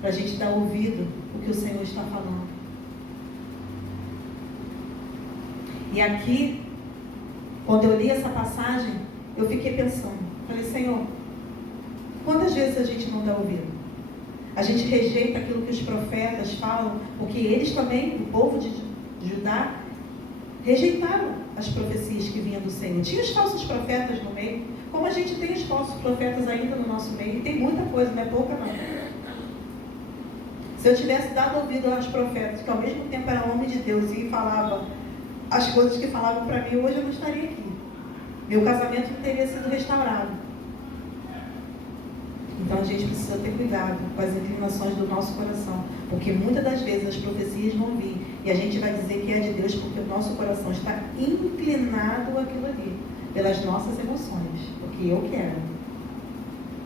Para a gente dar ouvido ao que o Senhor está falando. E aqui, quando eu li essa passagem, eu fiquei pensando. Falei, Senhor, quantas vezes a gente não dá ouvido? A gente rejeita aquilo que os profetas falam, porque eles também, o povo de Judá, rejeitaram as profecias que vinham do Senhor. Tinha os falsos profetas no meio, como a gente tem os falsos profetas ainda no nosso meio, e tem muita coisa, não é pouca não. Se eu tivesse dado ouvido aos profetas, que ao mesmo tempo era homem de Deus e falava as coisas que falavam para mim, hoje eu não estaria aqui. Meu casamento não teria sido restaurado. Então a gente precisa ter cuidado com as inclinações do nosso coração, porque muitas das vezes as profecias vão vir e a gente vai dizer que é de Deus porque o nosso coração está inclinado àquilo ali, pelas nossas emoções, porque eu quero.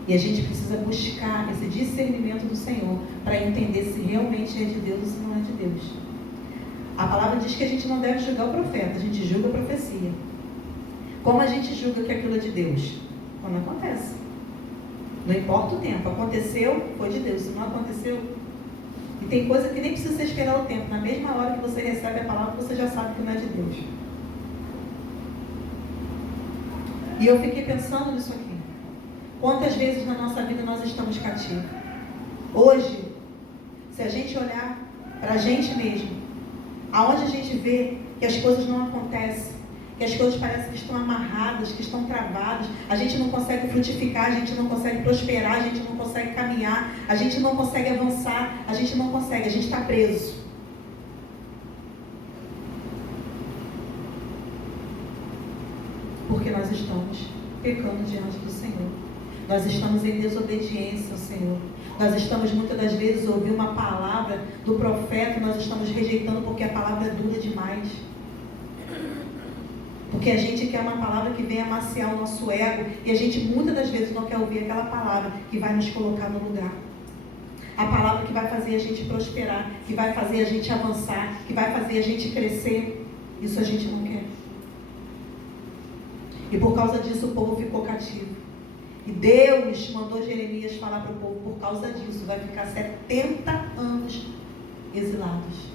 E a gente precisa buscar esse discernimento do Senhor para entender se realmente é de Deus ou se não é de Deus. A palavra diz que a gente não deve julgar o profeta, a gente julga a profecia. Como a gente julga que aquilo é de Deus? Quando acontece. Não importa o tempo. Aconteceu, foi de Deus. Se não aconteceu... E tem coisa que nem precisa esperar o tempo. Na mesma hora que você recebe a palavra, você já sabe que não é de Deus. E eu fiquei pensando nisso aqui. Quantas vezes na nossa vida nós estamos cativos? Hoje, se a gente olhar para a gente mesmo, aonde a gente vê que as coisas não acontecem, que as coisas parecem que estão amarradas, que estão travadas, a gente não consegue frutificar, a gente não consegue prosperar, a gente não consegue caminhar, a gente não consegue avançar, a gente não consegue, a gente está preso. Porque nós estamos pecando diante do Senhor. Nós estamos em desobediência ao Senhor. Nós estamos muitas das vezes ouvindo uma palavra do profeta, nós estamos rejeitando porque a palavra é dura demais. Porque a gente quer uma palavra que venha amaciar o nosso ego e a gente muitas das vezes não quer ouvir aquela palavra que vai nos colocar no lugar. A palavra que vai fazer a gente prosperar, que vai fazer a gente avançar, que vai fazer a gente crescer. Isso a gente não quer. E por causa disso o povo ficou cativo. E Deus mandou Jeremias falar para o povo, por causa disso, vai ficar 70 anos exilados.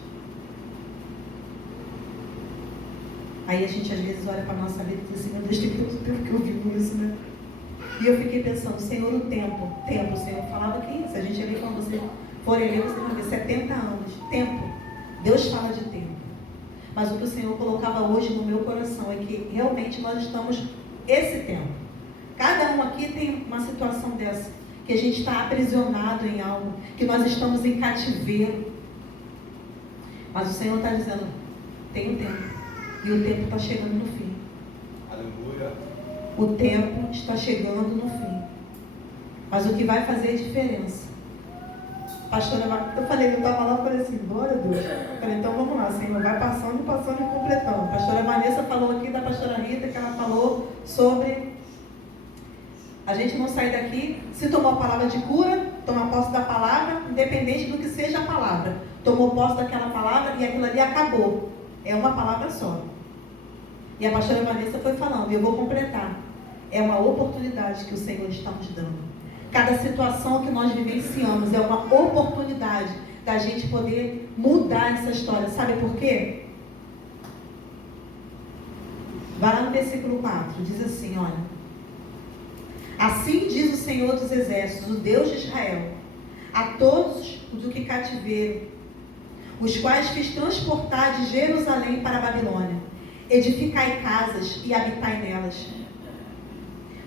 Aí a gente às vezes olha para a nossa vida e diz assim, meu Deus, tem tanto tempo que eu vivo isso, né? E eu fiquei pensando, Senhor, o tempo, o Senhor falava que se a gente ler, quando você for ler, você vai ver 70 anos, tempo. Deus fala de tempo. Mas o que o Senhor colocava hoje no meu coração é que realmente nós estamos esse tempo. Cada um aqui tem uma situação dessa, que a gente está aprisionado em algo, que nós estamos em cativeiro. Mas o Senhor está dizendo, tem um tempo. E o tempo está chegando no fim. Aleluia. O tempo está chegando no fim. Mas o que vai fazer a diferença? Pastora, eu falei, eu estava lá e falei assim, glória a Deus. Eu falei, então vamos lá, Senhor, vai passando e completando. A pastora Vanessa falou aqui da pastora Rita, que ela falou sobre a gente não sair daqui, se tomou a palavra de cura, tomar posse da palavra, independente do que seja a palavra. Tomou posse daquela palavra e aquilo ali acabou. É uma palavra só. E a pastora Vanessa foi falando, e eu vou completar. É uma oportunidade que o Senhor está nos dando. Cada situação que nós vivenciamos é uma oportunidade da gente poder mudar essa história. Sabe por quê? Vai lá no versículo 4, diz assim, olha. Assim diz o Senhor dos Exércitos, o Deus de Israel, a todos do que cativeram, os quais fiz transportar de Jerusalém para a Babilônia. Edificai casas e habitai nelas.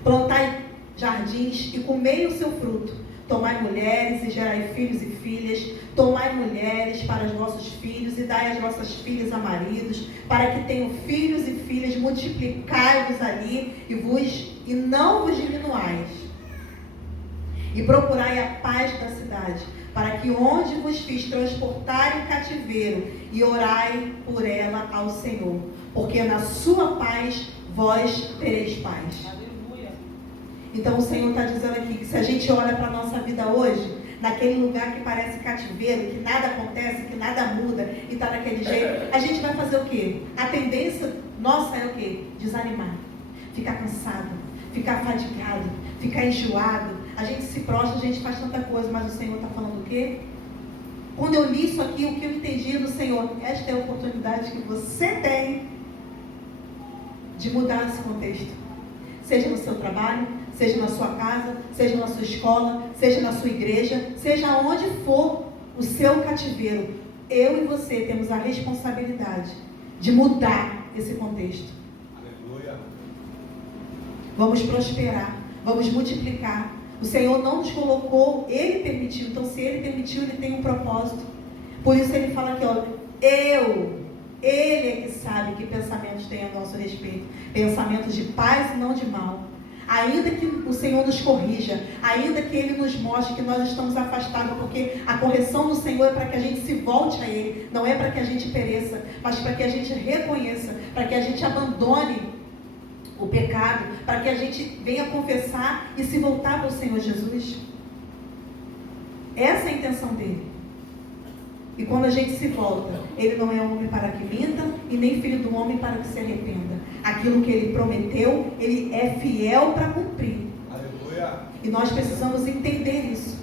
Plantai jardins e comei o seu fruto. Tomai mulheres e gerai filhos e filhas. Tomai mulheres para os vossos filhos e dai as vossas filhas a maridos, para que tenham filhos e filhas. Multiplicai-vos ali e não vos diminuais. E procurai a paz da cidade, para que onde vos fiz transportar em cativeiro, e orai por ela ao Senhor, porque na sua paz vós tereis paz. Aleluia. Então o Senhor está dizendo aqui que se a gente olha para a nossa vida hoje, naquele lugar que parece cativeiro, que nada acontece, que nada muda e está daquele jeito, a gente vai fazer o quê? A tendência nossa é o quê? Desanimar, ficar cansado, ficar fadigado, ficar enjoado. A gente se prostra, a gente faz tanta coisa, mas o Senhor está falando o quê? Quando eu li isso aqui, o que eu entendi do Senhor, esta é a oportunidade que você tem de mudar esse contexto. Seja no seu trabalho, seja na sua casa, seja na sua escola, seja na sua igreja, seja onde for o seu cativeiro. Eu e você temos a responsabilidade de mudar esse contexto. Aleluia. Vamos prosperar, vamos multiplicar. O Senhor não nos colocou, Ele permitiu. Então, se Ele permitiu, Ele tem um propósito. Por isso Ele fala aqui, ó, Ele é que sabe que pensamentos tem a nosso respeito. Pensamentos de paz e não de mal. Ainda que o Senhor nos corrija, ainda que Ele nos mostre que nós estamos afastados, porque a correção do Senhor é para que a gente se volte a Ele, não é para que a gente pereça, mas para que a gente reconheça, para que a gente abandone o pecado, para que a gente venha confessar e se voltar para o Senhor Jesus. Essa é a intenção dele. E quando a gente se volta, Ele não é homem para que minta e nem filho do homem para que se arrependa. Aquilo que Ele prometeu, Ele é fiel para cumprir. Aleluia. E nós precisamos entender isso.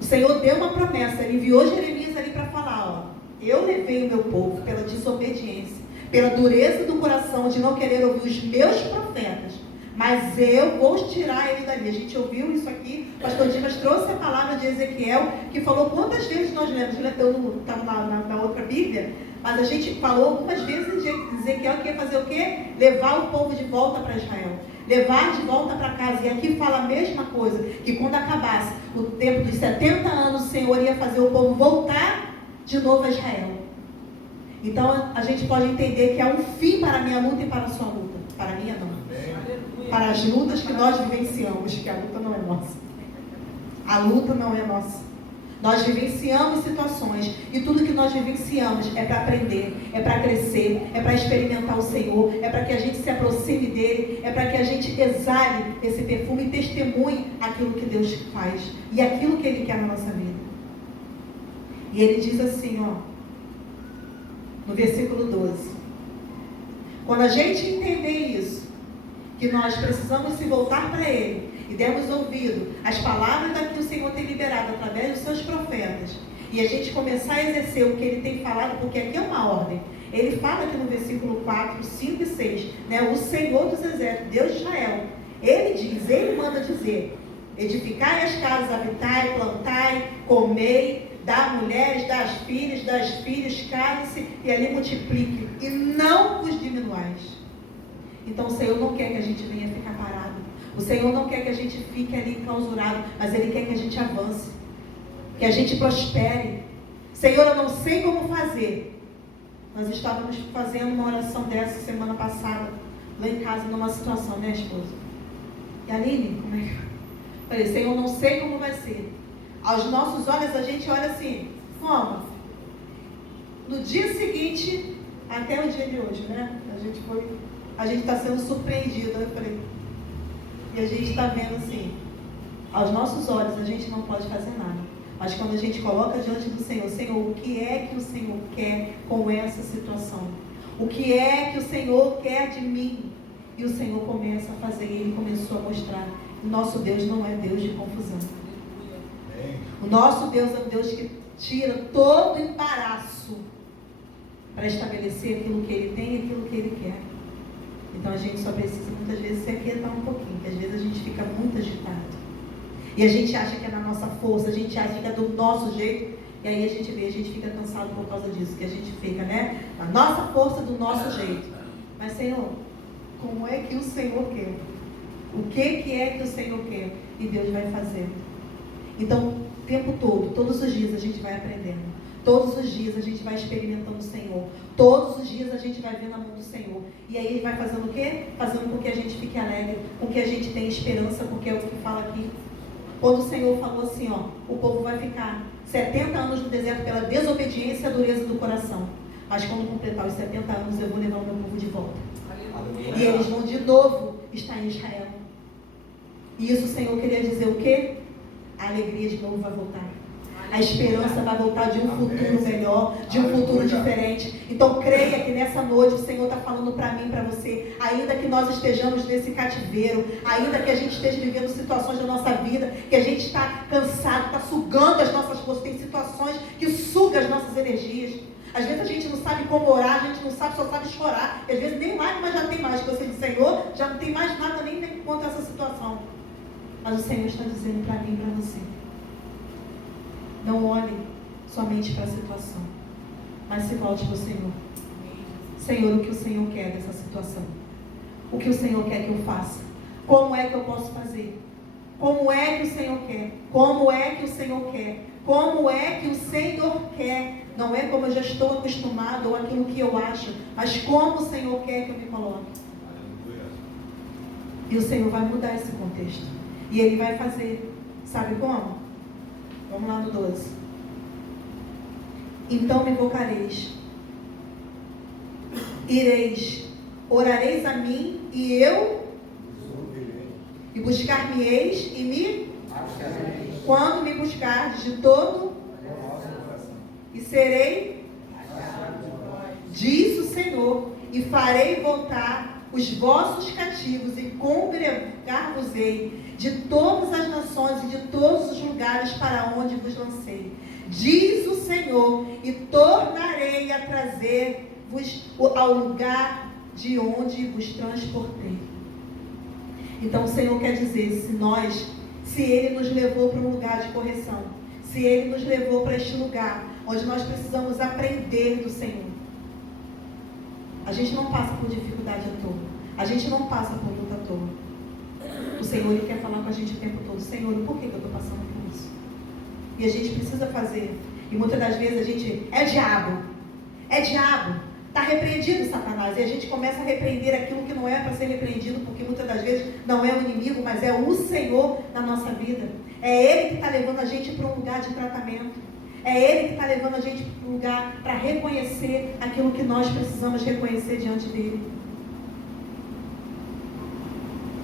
O Senhor deu uma promessa, Ele enviou Jeremias ali para falar, ó, eu levei o meu povo pela desobediência, pela dureza do coração de não querer ouvir os meus profetas, mas eu vou tirar ele dali. A gente ouviu isso aqui, o pastor Dimas trouxe a palavra de Ezequiel, que falou quantas vezes nós lemos, eu não estava na outra Bíblia, mas a gente falou algumas vezes de Ezequiel que ia fazer o quê? Levar o povo de volta para Israel, levar de volta para casa. E aqui fala a mesma coisa, que quando acabasse o tempo dos 70 anos, o Senhor ia fazer o povo voltar de novo a Israel. Então a gente pode entender que há um fim para a minha luta e para a sua luta. Para a minha não. Para as lutas que nós vivenciamos, que a luta não é nossa. A luta não é nossa. Nós vivenciamos situações e tudo que nós vivenciamos é para aprender, é para crescer, é para experimentar o Senhor, é para que a gente se aproxime dele, é para que a gente exale esse perfume e testemunhe aquilo que Deus faz e aquilo que Ele quer na nossa vida. E Ele diz assim, ó, no versículo 12: quando a gente entender isso, que nós precisamos se voltar para Ele e demos ouvido às palavras que o Senhor tem liberado através dos seus profetas, e a gente começar a exercer o que Ele tem falado, porque aqui é uma ordem. Ele fala aqui no versículo 4, 5 e 6, né? O Senhor dos exércitos, Deus de Israel, Ele diz, Ele manda dizer: edificai as casas, habitai, plantai, comei, dá mulheres, dá das filhas, case-se e ali multiplique, e não vos diminuais. Então o Senhor não quer que a gente venha ficar parado. O Senhor não quer que a gente fique ali enclausurado, mas Ele quer que a gente avance, que a gente prospere. Senhor, eu não sei como fazer. Nós estávamos fazendo uma oração dessa semana passada, lá em casa, numa situação, né, esposa? E Aline, como é que... Falei, Senhor, não sei como vai ser. Aos nossos olhos a gente olha assim, como? No dia seguinte, até o dia de hoje, né? A gente está sendo surpreendido. Eu falei, e a gente está vendo assim, aos nossos olhos a gente não pode fazer nada. Mas quando a gente coloca diante do Senhor, Senhor, o que é que o Senhor quer com essa situação? O que é que o Senhor quer de mim? E o Senhor começa a fazer, e Ele começou a mostrar. O nosso Deus não é Deus de confusão. O nosso Deus é um Deus que tira todo embaraço para estabelecer aquilo que Ele tem e aquilo que Ele quer. Então a gente só precisa muitas vezes se aquietar um pouquinho, porque às vezes a gente fica muito agitado. E a gente acha que é na nossa força, a gente acha que é do nosso jeito, e aí a gente fica cansado por causa disso, que a gente fica, né? Na nossa força, do nosso jeito. Mas Senhor, como é que o Senhor quer? O que é que o Senhor quer? E Deus vai fazer. Então, o tempo todo, todos os dias a gente vai aprendendo. Todos os dias a gente vai experimentando o Senhor. Todos os dias a gente vai vendo a mão do Senhor. E aí Ele vai fazendo o quê? Fazendo com que a gente fique alegre, com que a gente tenha esperança, porque é o que fala aqui. Quando o Senhor falou assim, ó, o povo vai ficar 70 anos no deserto pela desobediência e a dureza do coração. Mas quando completar os 70 anos, eu vou levar o meu povo de volta. Aleluia. E eles vão de novo estar em Israel. E isso o Senhor queria dizer o quê? A alegria de novo vai voltar. A esperança vai voltar de um futuro melhor, de um futuro diferente. Então creia que nessa noite o Senhor está falando para mim, para você. Ainda que nós estejamos nesse cativeiro, ainda que a gente esteja vivendo situações da nossa vida, que a gente está cansado, está sugando as nossas forças. Tem situações que sugam as nossas energias. Às vezes a gente não sabe como orar, a gente não sabe, só sabe chorar. E às vezes nem lágrimas já tem mais, que você diz, Senhor, já não tem mais nada nem quanto a essa situação. Mas o Senhor está dizendo para mim e para você. Não olhe somente para a situação, mas se volte para o Senhor. Senhor, o que o Senhor quer dessa situação? O que o Senhor quer que eu faça? Como é que eu posso fazer? Como é que o Senhor quer? Como é que o Senhor quer? como é que o Senhor quer. Não é como eu já estou acostumado ou aquilo que eu acho, mas como o Senhor quer que eu me coloque. E o Senhor vai mudar esse contexto. E Ele vai fazer. Sabe como? Vamos lá no 12. Então me invocareis. Ireis. Orareis a mim e eu. E buscar-me-eis e me. Quando me buscardes de todo. E serei. Diz o Senhor. E farei voltar os vossos cativos e congregar-vos-ei de todas as nações e de todos os lugares para onde vos lancei. Diz o Senhor, e tornarei a trazer-vos ao lugar de onde vos transportei. Então o Senhor quer dizer, se Ele nos levou para um lugar de correção, se Ele nos levou para este lugar, onde nós precisamos aprender do Senhor. A gente não passa por dificuldade à toa. A gente não passa por luta à toa. O Senhor, Ele quer falar com a gente o tempo todo. Senhor, por que eu estou passando por isso? E a gente precisa fazer. E muitas das vezes a gente, é diabo. Está repreendido, Satanás. E a gente começa a repreender aquilo que não é para ser repreendido, porque muitas das vezes não é o inimigo, mas é o Senhor na nossa vida. É Ele que está levando a gente para um lugar de tratamento. É Ele que está levando a gente para um lugar para reconhecer aquilo que nós precisamos reconhecer diante dEle.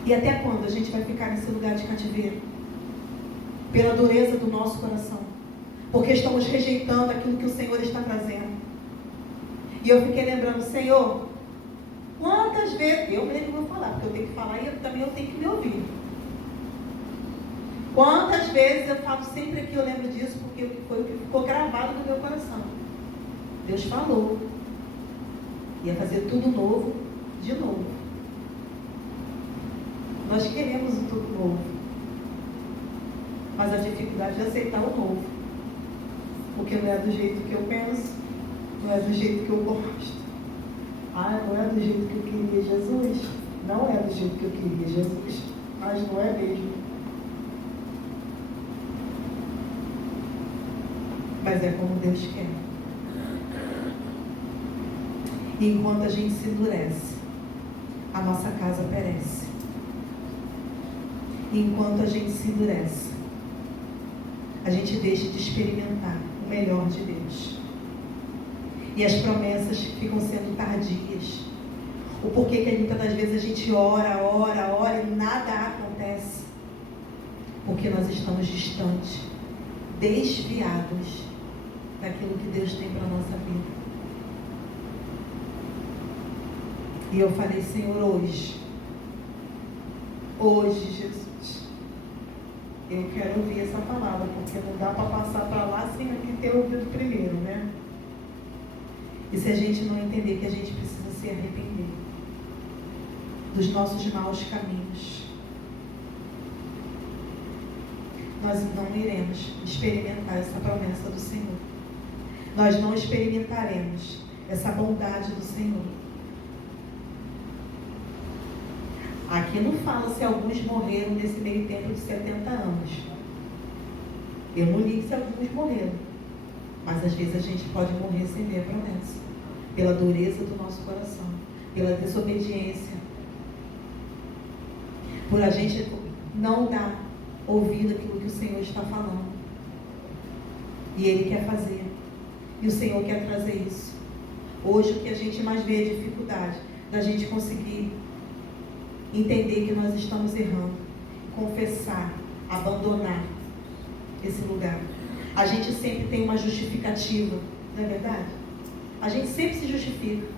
E até quando a gente vai ficar nesse lugar de cativeiro? Pela dureza do nosso coração. Porque estamos rejeitando aquilo que o Senhor está trazendo. E eu fiquei lembrando, Senhor, quantas vezes, eu mesmo vou falar, porque eu tenho que falar e também eu tenho que me ouvir. Quantas vezes eu falo sempre aqui, eu lembro disso, porque foi o que ficou gravado no meu coração. Deus falou. Ia fazer tudo novo, de novo. Nós queremos o tudo novo. Mas a dificuldade de aceitar o novo. Porque não é do jeito que eu penso, não é do jeito que eu gosto. Não é do jeito que eu queria Jesus. Não é do jeito que eu queria Jesus. Mas não é mesmo. Mas é como Deus quer. E enquanto a gente se endurece, a nossa casa perece. E enquanto a gente se endurece, a gente deixa de experimentar o melhor de Deus. E as promessas ficam sendo tardias. O porquê que muitas das vezes a gente ora e nada acontece. Porque nós estamos distantes, desviados daquilo que Deus tem para a nossa vida. E eu falei, Senhor, hoje, Jesus, eu quero ouvir essa palavra, porque não dá para passar para lá sem aqui ter ouvido primeiro, né? E se a gente não entender que a gente precisa se arrepender dos nossos maus caminhos, nós não iremos experimentar essa promessa do Senhor. Nós não experimentaremos essa bondade do Senhor. Aqui não fala se alguns morreram nesse meio tempo de 70 anos. Eu não li se alguns morreram. Mas às vezes a gente pode morrer sem ver a promessa. Pela dureza do nosso coração. Pela desobediência. Por a gente não dar ouvido aquilo que o Senhor está falando. E Ele quer fazer. E o Senhor quer trazer isso. Hoje o que a gente mais vê é dificuldade da gente conseguir entender que nós estamos errando, confessar, abandonar esse lugar. A gente sempre tem uma justificativa, não é verdade? A gente sempre se justifica.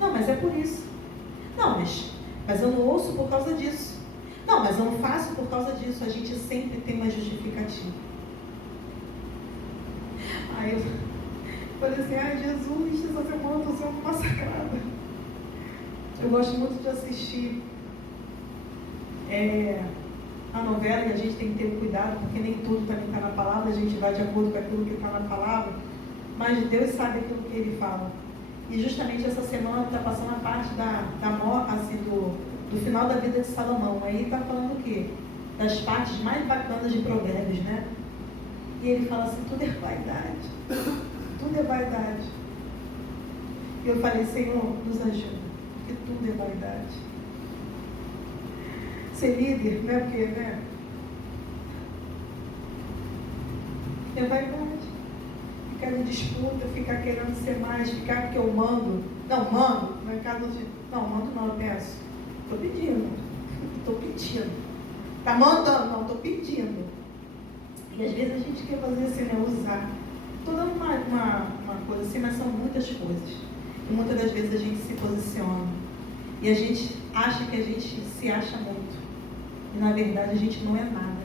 Não, mas é por isso. Não, mas eu não ouço por causa disso. Não, mas eu não faço por causa disso. A gente sempre tem uma justificativa. Aí eu falei assim, Jesus, essa semana eu estou sendo massacrada. Eu gosto muito de assistir a novela, e a gente tem que ter cuidado, porque nem tudo também está na palavra, a gente vai de acordo com aquilo que está na palavra, mas Deus sabe aquilo que Ele fala. E justamente essa semana está passando a parte assim, do final da vida de Salomão. Aí está falando o quê? Das partes mais bacanas de Provérbios, né? E ele fala assim, tudo é vaidade. Tudo é vaidade. E eu falei, Senhor, nos ajuda, porque tudo é vaidade. Ser líder, não é porque, né? É vaidade. Ficar em disputa, ficar querendo ser mais, ficar porque eu mando. Não, mando, não é caso de. Não, mando não, eu peço. Estou pedindo. Estou pedindo. Está mandando, não, estou pedindo. E às vezes a gente quer fazer assim, né? Usar. Estou dando uma coisa assim, mas são muitas coisas. E muitas das vezes a gente se posiciona. E a gente acha que a gente se acha muito. E na verdade a gente não é nada.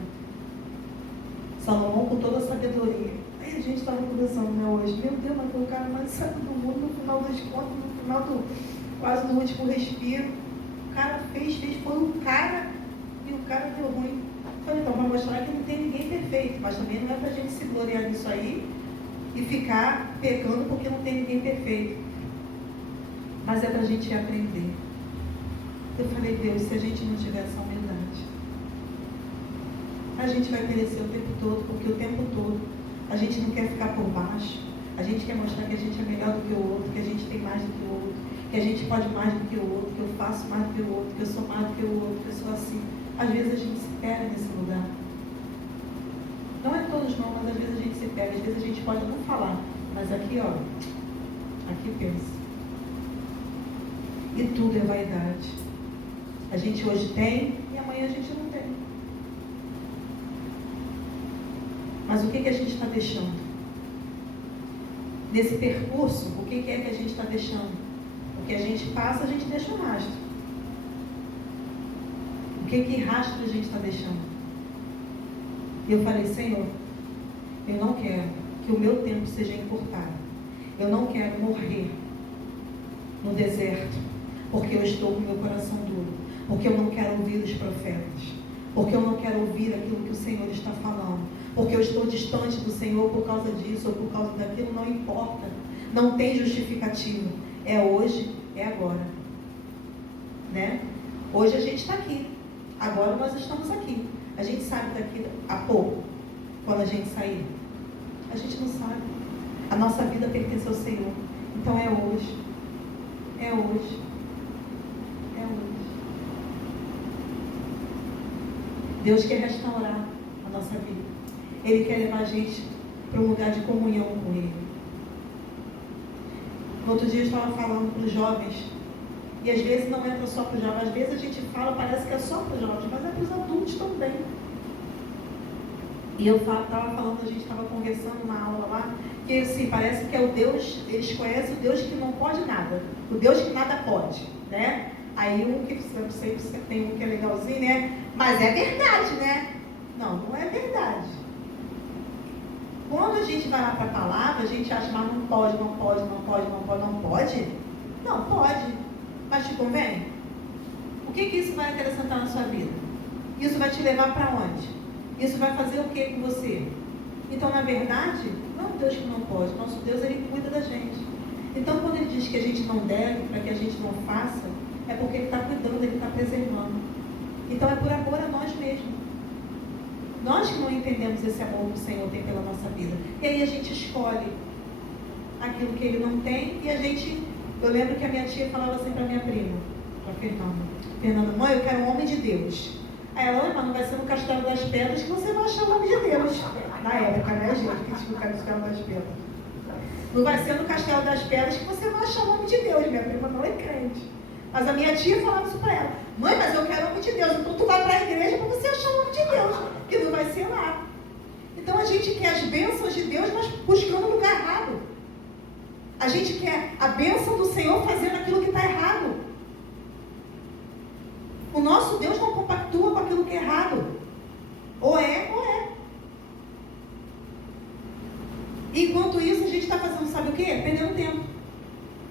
Salomão, com toda a sabedoria. Aí a gente estava conversando, né, hoje. Meu Deus, mas foi o cara mais sábio do mundo no final das contas, no final quase do último respiro. O cara fez, foi um cara e o cara deu ruim. Eu falei, então, para mostrar que não tem ninguém perfeito. Mas também não é para a gente se gloriar nisso aí e ficar pecando porque não tem ninguém perfeito. Mas é para a gente aprender. Eu falei, Deus, se a gente não tiver essa humildade, a gente vai perecer o tempo todo, porque o tempo todo a gente não quer ficar por baixo, a gente quer mostrar que a gente é melhor do que o outro, que a gente tem mais do que o outro, que a gente pode mais do que o outro, que eu faço mais do que o outro, que eu sou mais do que o outro, que eu sou assim. Às vezes a gente se perde nesse lugar. Não é todos não, mas às vezes a gente se perde, às vezes a gente pode não falar, mas aqui, ó, aqui pensa. E tudo é vaidade. A gente hoje tem e amanhã a gente não tem. Mas o que a gente está deixando? Nesse percurso, o que é que a gente está deixando? O que a gente passa, a gente deixa um rastro. O que rastro a gente está deixando? E eu falei, Senhor, eu não quero que o meu tempo seja encurtado. Eu não quero morrer no deserto, porque eu estou com meu coração duro. Porque eu não quero ouvir os profetas. Porque eu não quero ouvir aquilo que o Senhor está falando. Porque eu estou distante do Senhor por causa disso ou por causa daquilo, não importa. Não tem justificativa. É hoje, é agora. Né? Hoje a gente está aqui. Agora nós estamos aqui. A gente sabe daqui a pouco, quando a gente sair. A gente não sabe. A nossa vida pertence ao Senhor. Então é hoje. É hoje. É hoje. Deus quer restaurar a nossa vida. Ele quer levar a gente para um lugar de comunhão com Ele. No outro dia eu estava falando para os jovens, e às vezes não é só para os jovens, às vezes a gente fala, parece que é só para os jovens, mas é para os adultos também. E eu estava falando, a gente estava conversando na aula lá, que assim, parece que é o Deus, eles conhecem o Deus que não pode nada, o Deus que nada pode, né? Aí um que, eu não sei se tem um que é legalzinho, né? Mas é verdade, né? Não, não é verdade. Quando a gente vai lá para a palavra, a gente acha, mas não pode, não pode, não pode, não pode, não pode. Não, pode. Mas te convém? O que isso vai acrescentar na sua vida? Isso vai te levar para onde? Isso vai fazer o que com você? Então, na verdade, não é um Deus que não pode. Nosso Deus, Ele cuida da gente. Então, quando Ele diz que a gente não deve, para que a gente não faça, é porque Ele está cuidando, Ele está preservando. Então, é por amor a nós mesmos. Nós que não entendemos esse amor que o Senhor tem pela nossa vida. E aí a gente escolhe aquilo que Ele não tem. E a gente... Eu lembro que a minha tia falava assim para minha prima, para Fernanda, mãe, eu quero um homem de Deus. Aí ela, mas não vai ser no Castelo das Pedras que você vai achar o homem de Deus. Na época, né, gente, que tinha o Castelo das Pedras. Não vai ser no Castelo das Pedras que você vai achar o homem de Deus. Minha prima não é crente. Mas a minha tia falava isso para ela. Mãe, mas eu quero o homem de Deus. Então tu vai para a igreja para você achar o homem de Deus. Que não vai ser lá. Então a gente quer as bênçãos de Deus, mas buscando o lugar errado. A gente quer a bênção do Senhor fazendo aquilo que está errado. O nosso Deus não compactua com aquilo que é errado. Ou é, ou é. Enquanto isso, a gente está fazendo, sabe o quê? Perdendo tempo.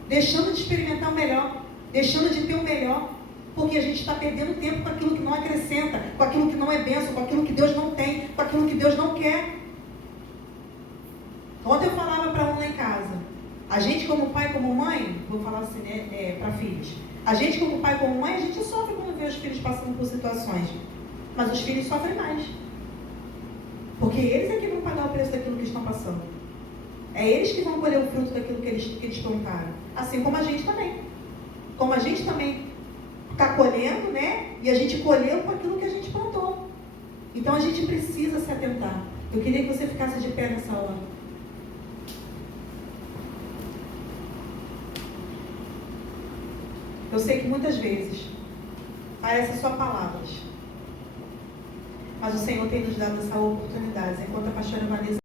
Deixando de experimentar o melhor. Deixando de ter o melhor. Porque a gente está perdendo tempo com aquilo que não acrescenta, com aquilo que não é bênção, com aquilo que Deus não tem, com aquilo que Deus não quer. Ontem eu falava para um lá em casa. A gente como pai, como mãe, vou falar assim, né, para filhos. A gente como pai, como mãe, a gente sofre quando vê os filhos passando por situações. Mas os filhos sofrem mais. Porque eles é que vão pagar o preço daquilo que estão passando. É eles que vão colher o fruto daquilo que eles plantaram. Assim como a gente também. Como a gente também está colhendo, né? E a gente colheu com aquilo que a gente plantou. Então a gente precisa se atentar. Eu queria que você ficasse de pé nessa hora. Eu sei que muitas vezes parecem só palavras. Mas o Senhor tem nos dado essa oportunidade. Enquanto a pastora Vanessa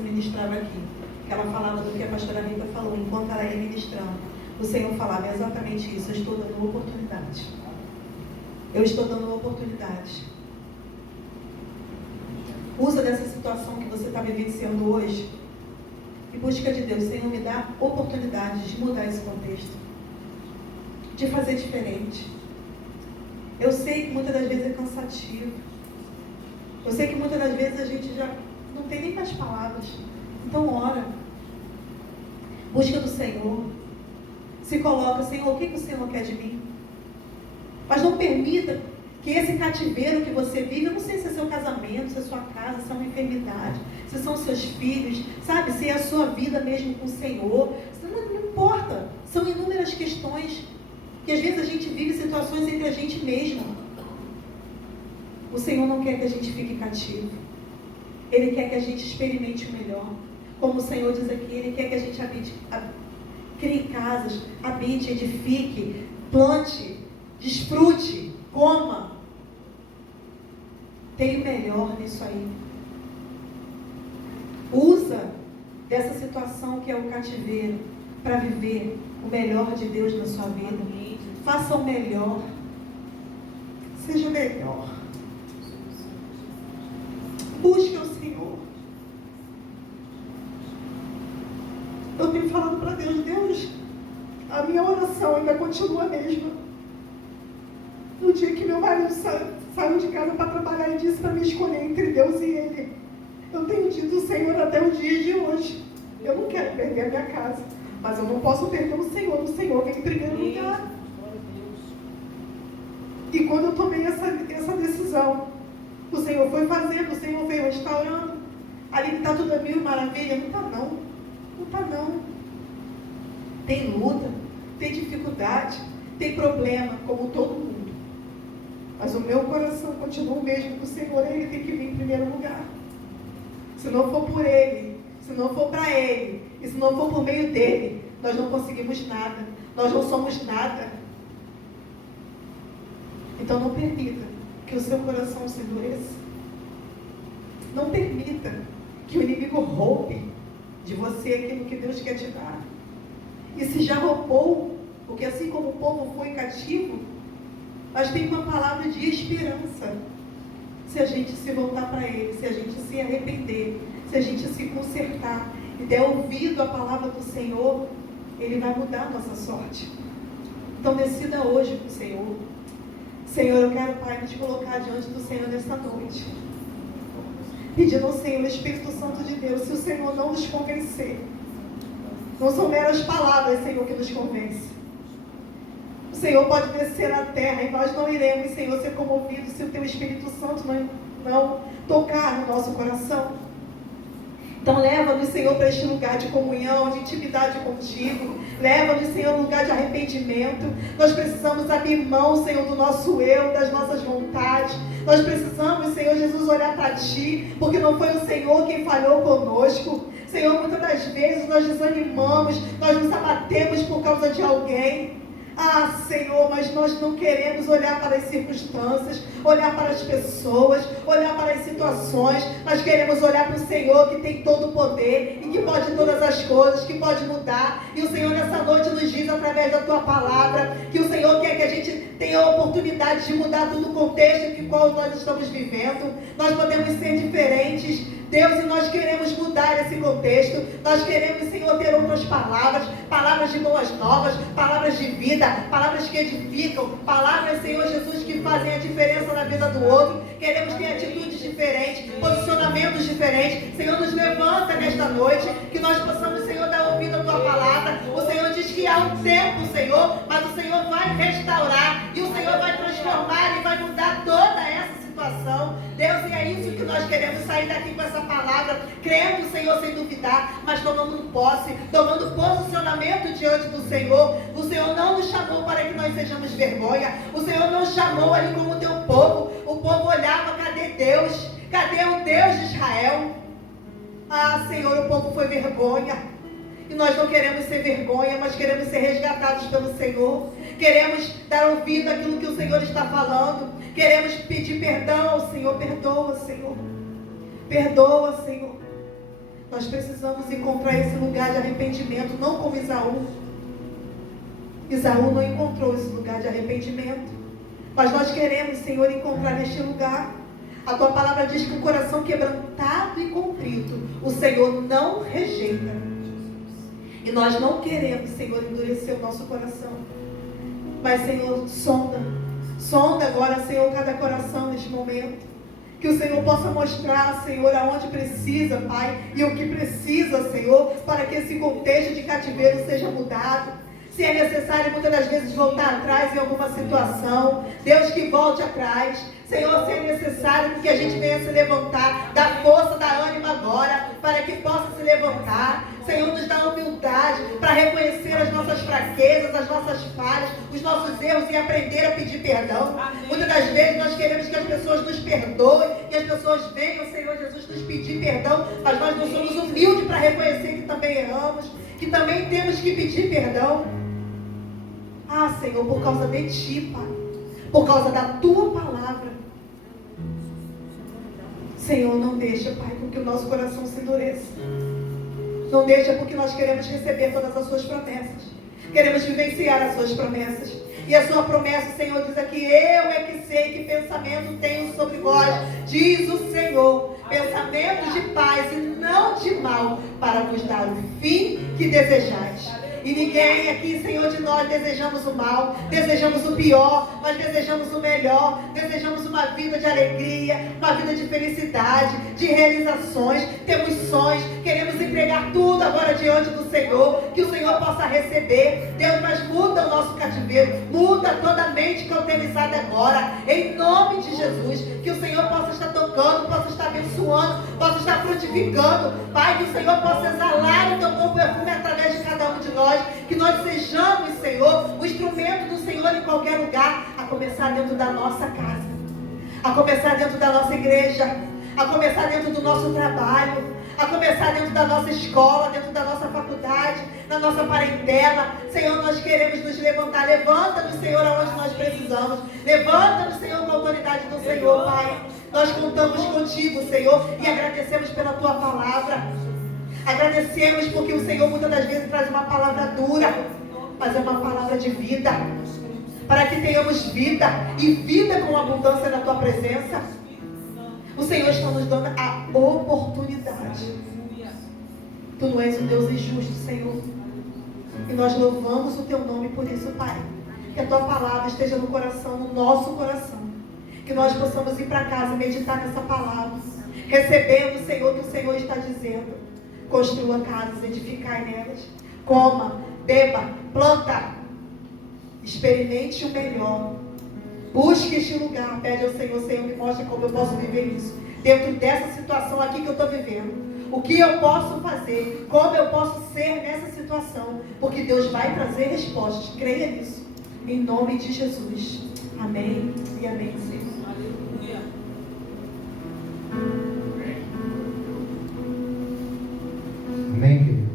ministrava aqui, que ela falava do que a pastora Rita falou, enquanto ela ia ministrando, o Senhor falava exatamente isso. Eu estou dando oportunidade. Eu estou dando oportunidade. Usa dessa situação que você está vivenciando hoje e busca de Deus. Senhor, me dá oportunidade de mudar esse contexto, de fazer diferente. Eu sei que muitas das vezes é cansativo. Eu sei que muitas das vezes a gente já não tem nem mais palavras. Então ora. Busca do Senhor. Se coloca, Senhor, o que o Senhor quer de mim? Mas não permita que esse cativeiro que você vive, eu não sei se é seu casamento, se é sua casa, se é uma enfermidade, se são seus filhos, sabe? Se é a sua vida mesmo com o Senhor. Não importa. São inúmeras questões que às vezes a gente vive situações entre a gente mesmo. O Senhor não quer que a gente fique cativo. Ele quer que a gente experimente o melhor. Como o Senhor diz aqui, Ele quer que a gente crie casas, habite, edifique, plante, desfrute, coma. Tem o melhor nisso aí. Usa dessa situação que é o cativeiro para viver o melhor de Deus na sua vida. Faça o melhor. Seja melhor. Busque o Senhor. Eu tenho falado para Deus, Deus, a minha oração ainda continua a mesma. No dia que meu marido saiu de casa para trabalhar e disse para me escolher entre Deus e Ele, eu tenho dito ao Senhor até os dias de hoje. Eu não quero perder a minha casa, mas eu não posso perder o Senhor. O Senhor vem em primeiro lugar. E quando eu tomei essa decisão, o Senhor foi fazendo, o Senhor veio restaurando. Ali que está tudo a mil maravilha, não está não. Não está não. Tem luta, tem dificuldade, tem problema, como todo mundo. Mas o meu coração continua o mesmo com o Senhor. Ele tem que vir em primeiro lugar. Se não for por Ele, se não for para Ele, e se não for por meio dEle, nós não conseguimos nada. Nós não somos nada. Então não permita que o seu coração se endureça. Não permita que o inimigo roube de você aquilo que Deus quer te dar. E se já roubou, porque assim como o povo foi cativo, mas tem uma palavra de esperança. Se a gente se voltar para Ele, se a gente se arrepender, se a gente se consertar e der ouvido à palavra do Senhor, Ele vai mudar a nossa sorte. Então decida hoje com o Senhor. Senhor, eu quero, Pai, nos colocar diante do Senhor nesta noite. Pedindo ao Senhor, Espírito Santo de Deus, se o Senhor não nos convencer, não são meras palavras, Senhor, que nos convence. O Senhor pode descer na terra e nós não iremos, Senhor, ser comovidos se o Teu Espírito Santo não tocar no nosso coração. Então leva-nos, Senhor, para este lugar de comunhão, de intimidade contigo. Leva-nos, Senhor, no lugar de arrependimento. Nós precisamos abrir mão, Senhor, do nosso eu, das nossas vontades. Nós precisamos, Senhor Jesus, olhar para Ti, porque não foi o Senhor quem falhou conosco. Senhor, muitas das vezes nós desanimamos, nós nos abatemos por causa de alguém. Ah, Senhor, mas nós não queremos olhar para as circunstâncias, olhar para as pessoas, olhar para as situações. Nós queremos olhar para o Senhor que tem todo o poder e que pode todas as coisas, que pode mudar. E o Senhor nessa noite nos diz através da Tua palavra que o Senhor quer que a gente tenha a oportunidade de mudar todo o contexto em qual nós estamos vivendo. Nós podemos ser diferentes, Deus, e nós queremos mudar esse contexto. Nós queremos, Senhor, ter outras palavras, palavras de boas novas, palavras de vida, palavras que edificam, palavras, Senhor Jesus, que fazem a diferença na vida do outro. Queremos ter atitudes diferentes, posicionamentos diferentes. Senhor, nos levanta nesta noite, que nós possamos, Senhor, dar ouvido à Tua palavra. O Senhor diz que há um tempo, Senhor, mas o Senhor vai restaurar, e o Senhor vai transformar e vai mudar toda essa situação situação. Deus, e é isso que nós queremos sair daqui com essa palavra, crendo, Senhor, sem duvidar, mas tomando posse, tomando posicionamento diante do Senhor. O Senhor não nos chamou para que nós sejamos vergonha. O Senhor nos chamou ali como teu povo. O povo olhava, cadê Deus? Cadê o Deus de Israel? Ah, Senhor, o povo foi vergonha. E nós não queremos ser vergonha, mas queremos ser resgatados pelo Senhor. Queremos dar ouvido àquilo que o Senhor está falando. Queremos pedir perdão ao Senhor. Perdoa, Senhor. Perdoa, Senhor. Nós precisamos encontrar esse lugar de arrependimento, não como Esaú. Esaú não encontrou esse lugar de arrependimento. Mas nós queremos, Senhor, encontrar neste lugar. A tua palavra diz que o coração quebrantado e contrito, o Senhor não rejeita. E nós não queremos, Senhor, endurecer o nosso coração. Mas, Senhor, sonda agora, Senhor, cada coração neste momento. Que o Senhor possa mostrar, Senhor, aonde precisa, Pai, e o que precisa, Senhor, para que esse contexto de cativeiro seja mudado. Se é necessário, muitas das vezes, voltar atrás em alguma situação, Deus, que volte atrás. Senhor, se é necessário que a gente venha se levantar, dá força, dá ânimo agora, para que possa se levantar. Senhor, nos dá humildade para reconhecer as nossas fraquezas, as nossas falhas, os nossos erros e aprender a pedir perdão. Amém. Muitas das vezes nós queremos que as pessoas nos perdoem, que as pessoas venham, Senhor Jesus, nos pedir perdão, mas nós não somos humildes para reconhecer que também erramos, que também temos que pedir perdão. Ah, Senhor, por causa de Ti, Pai, por causa da Tua palavra. Senhor, não deixa, Pai, com que o nosso coração se endureça. Não deixa, porque nós queremos receber todas as Suas promessas. Queremos vivenciar as Suas promessas. E a Sua promessa, Senhor, diz aqui: eu é que sei que pensamento tenho sobre vós, diz o Senhor, pensamentos de paz e não de mal, para vos dar o fim que desejais. E ninguém aqui, Senhor, de nós desejamos o mal, desejamos o pior, nós desejamos o melhor, desejamos uma vida de alegria, uma vida de felicidade, de realizações, temos sonhos, queremos entregar tudo agora diante do Senhor, que o Senhor possa receber. Deus, mas muda o nosso cativeiro, muda toda a mente cauterizada agora, em nome de Jesus, que o Senhor possa estar tocando, possa estar abençoando, possa estar frutificando, Pai, que o Senhor possa exalar o teu bom perfume através de cada um de nós. Que nós sejamos, Senhor, o instrumento do Senhor em qualquer lugar, a começar dentro da nossa casa, a começar dentro da nossa igreja, a começar dentro do nosso trabalho, a começar dentro da nossa escola, dentro da nossa faculdade, na nossa parentela. Senhor, nós queremos nos levantar. Levanta-nos, Senhor, aonde nós precisamos. Levanta-nos, Senhor, com a autoridade do Senhor, Pai. Nós contamos contigo, Senhor, e agradecemos pela Tua palavra. Agradecemos porque o Senhor muitas das vezes traz uma palavra dura, mas é uma palavra de vida, para que tenhamos vida, e vida com abundância na Tua presença. O Senhor está nos dando a oportunidade. Tu não és um Deus injusto, Senhor, e nós louvamos o Teu nome por isso, Pai. Que a Tua palavra esteja no coração, no nosso coração, que nós possamos ir para casa e meditar nessa palavra, recebendo, Senhor, o que o Senhor está dizendo. Construa casas, edificai nelas. Coma, beba, planta. Experimente o melhor. Busque este lugar. Pede ao Senhor: Senhor, me mostre como eu posso viver isso. Dentro dessa situação aqui que eu estou vivendo. O que eu posso fazer? Como eu posso ser nessa situação? Porque Deus vai trazer respostas. Creia nisso. Em nome de Jesus. Amém e amém, Senhor. Aleluia. Amém, queridos?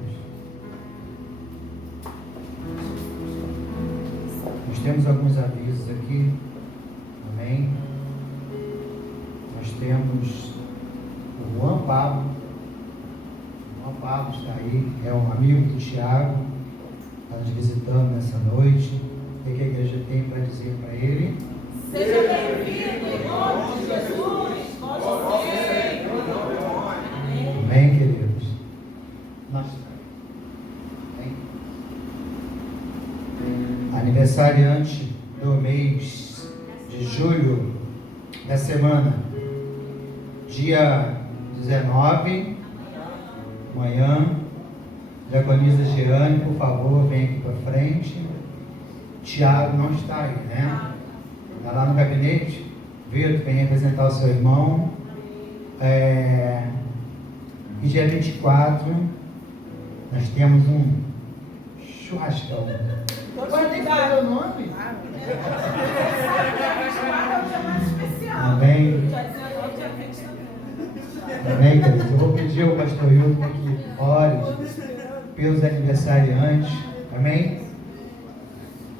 Nós temos alguns avisos aqui. Amém? Nós temos o Juan Pablo. O Juan Pablo está aí, é um amigo do Tiago, está nos visitando nessa noite. O que a igreja tem para dizer para ele? Seja bem-vindo em nome de Jesus. Amém, queridos? Aniversariante do mês de julho da semana, dia 19, amanhã. Diaconisa Jeane, por favor, vem aqui para frente. Tiago não está aí, né? Está lá no gabinete. Vitor, vem representar o seu irmão. E dia 24, nós temos um churrascão. Pode ter que dar o nome? Amém. Amém, queridos. Eu vou pedir ao pastor Hilton que ore pelos aniversariantes. Amém?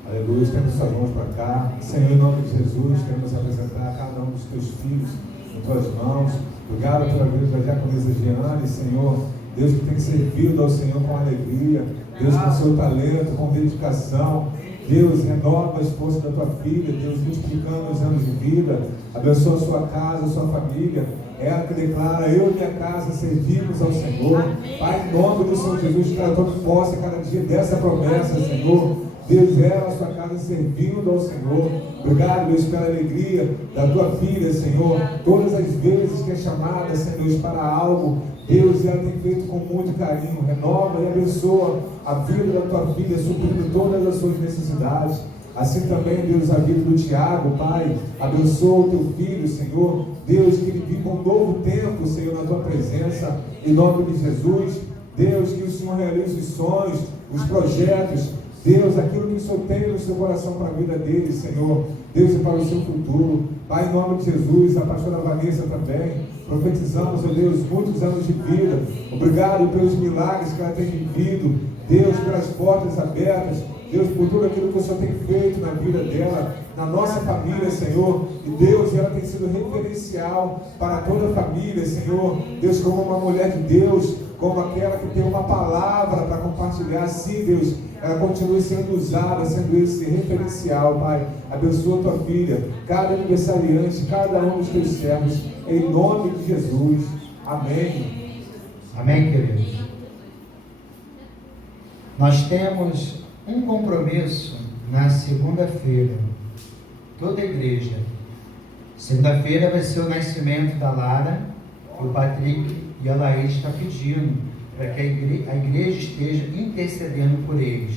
Aleluia. Estenda suas mãos para cá. Senhor, em nome de Jesus, queremos apresentar cada um dos teus filhos em tuas mãos. Obrigado pela vida da diaconisa Giane, Senhor. Deus que tem servido ao Senhor com alegria. Deus com seu talento, com dedicação. Deus, renova a esposa da tua filha. Deus, multiplicando os anos de vida. Abençoa a sua casa, a sua família. Ela que declara: eu e minha casa servimos ao Senhor. Pai, em nome do Senhor Jesus, que ela tome posse cada dia dessa promessa, Senhor. Deus, ela, a sua casa servindo ao Senhor. Obrigado, Deus, pela alegria da tua filha, Senhor. Todas as vezes que é chamada, Senhor, para algo, Deus, ela tem feito com muito carinho. Renova e abençoa a vida da tua filha, suprindo todas as suas necessidades. Assim também, Deus, a vida do Tiago, Pai. Abençoa o teu filho, Senhor. Deus, que ele viva um novo tempo, Senhor, na tua presença. Em nome de Jesus. Deus, que o Senhor realize os sonhos, os projetos. Deus, aquilo que o Senhor tem no seu coração para a vida dele, Senhor. Deus, e para o seu futuro. Pai, em nome de Jesus, a pastora Vanessa também. Profetizamos, ó Deus, muitos anos de vida. Obrigado pelos milagres que ela tem vivido. Deus, pelas portas abertas. Deus, por tudo aquilo que o Senhor tem feito na vida dela, na nossa família, Senhor. E Deus, ela tem sido referencial para toda a família, Senhor. Deus, como uma mulher de Deus, como aquela que tem uma palavra para compartilhar. Sim, Deus, ela continue sendo usada, sendo esse referencial, Pai. Abençoa a tua filha, cada aniversariante, cada um dos teus servos, em nome de Jesus. Amém. Amém, queridos. Nós temos um compromisso na segunda-feira, toda a igreja. Segunda-feira vai ser o nascimento da Lara, e o Patrick e a Laís estão pedindo para que a igreja esteja intercedendo por eles.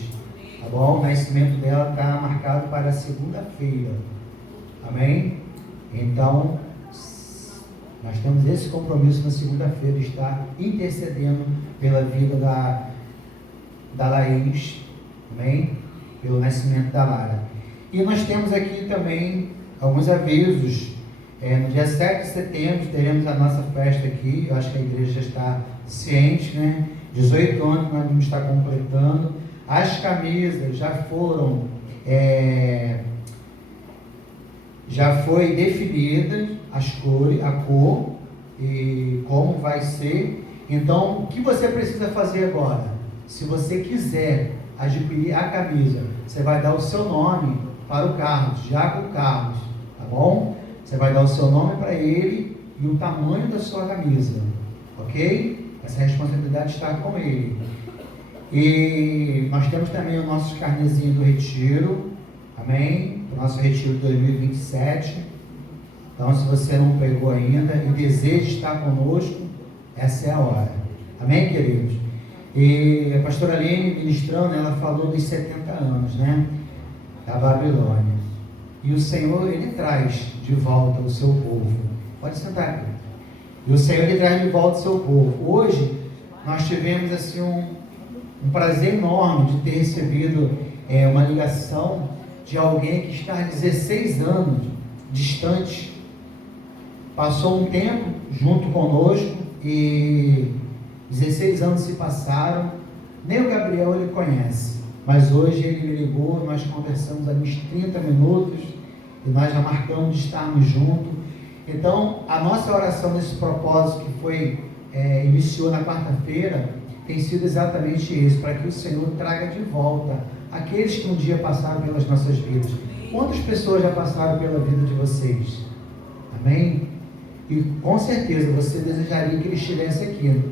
Tá bom? O nascimento dela está marcado para segunda-feira. Amém? Então, nós temos esse compromisso na segunda-feira, de estar intercedendo pela vida da Laís. Amém? Pelo nascimento da Lara. E nós temos aqui também alguns avisos. No dia 7 de setembro teremos a nossa festa aqui. Eu acho que a igreja já está ciente, né? 18 anos nós vamos estar completando. As camisas já foram já foi definida as cores, a cor e como vai ser. Então, o que você precisa fazer agora? Se você quiser adquirir a camisa, você vai dar o seu nome para o Carlos, Jaco Carlos, tá bom? Você vai dar o seu nome para ele e o tamanho da sua camisa, ok? Essa responsabilidade está com ele. E nós temos também o nosso carnezinho do retiro, amém? O nosso retiro de 2027. Então, se você não pegou ainda e deseja estar conosco, essa é a hora, amém, queridos? E a pastora Aline, ministrando, ela falou dos 70 anos, né, da Babilônia. E o Senhor, Ele traz de volta o seu povo. Pode sentar aqui. E o Senhor, Ele traz de volta o seu povo. Hoje, nós tivemos assim um prazer enorme de ter recebido uma ligação de alguém que está há 16 anos distante. Passou um tempo junto conosco e 16 anos se passaram, nem o Gabriel ele conhece, mas hoje ele me ligou, nós conversamos há uns 30 minutos e nós já marcamos de estarmos juntos. Então, a nossa oração nesse propósito que foi, iniciou na quarta-feira, tem sido exatamente isso, para que o Senhor traga de volta aqueles que um dia passaram pelas nossas vidas. Quantas pessoas já passaram pela vida de vocês? Amém? E com certeza você desejaria que ele estivesse aqui.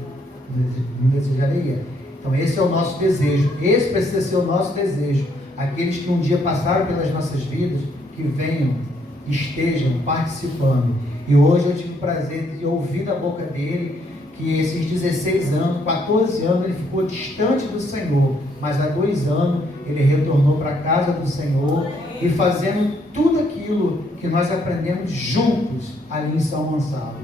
Não desejaria? Então esse é o nosso desejo. Esse precisa ser o nosso desejo. Aqueles que um dia passaram pelas nossas vidas, que venham, estejam participando. E hoje eu tive o prazer de ouvir da boca dele que esses 16 anos, 14 anos ele ficou distante do Senhor, mas há 2 anos ele retornou para a casa do Senhor e fazendo tudo aquilo aquilo que nós aprendemos juntos ali em São Gonçalo.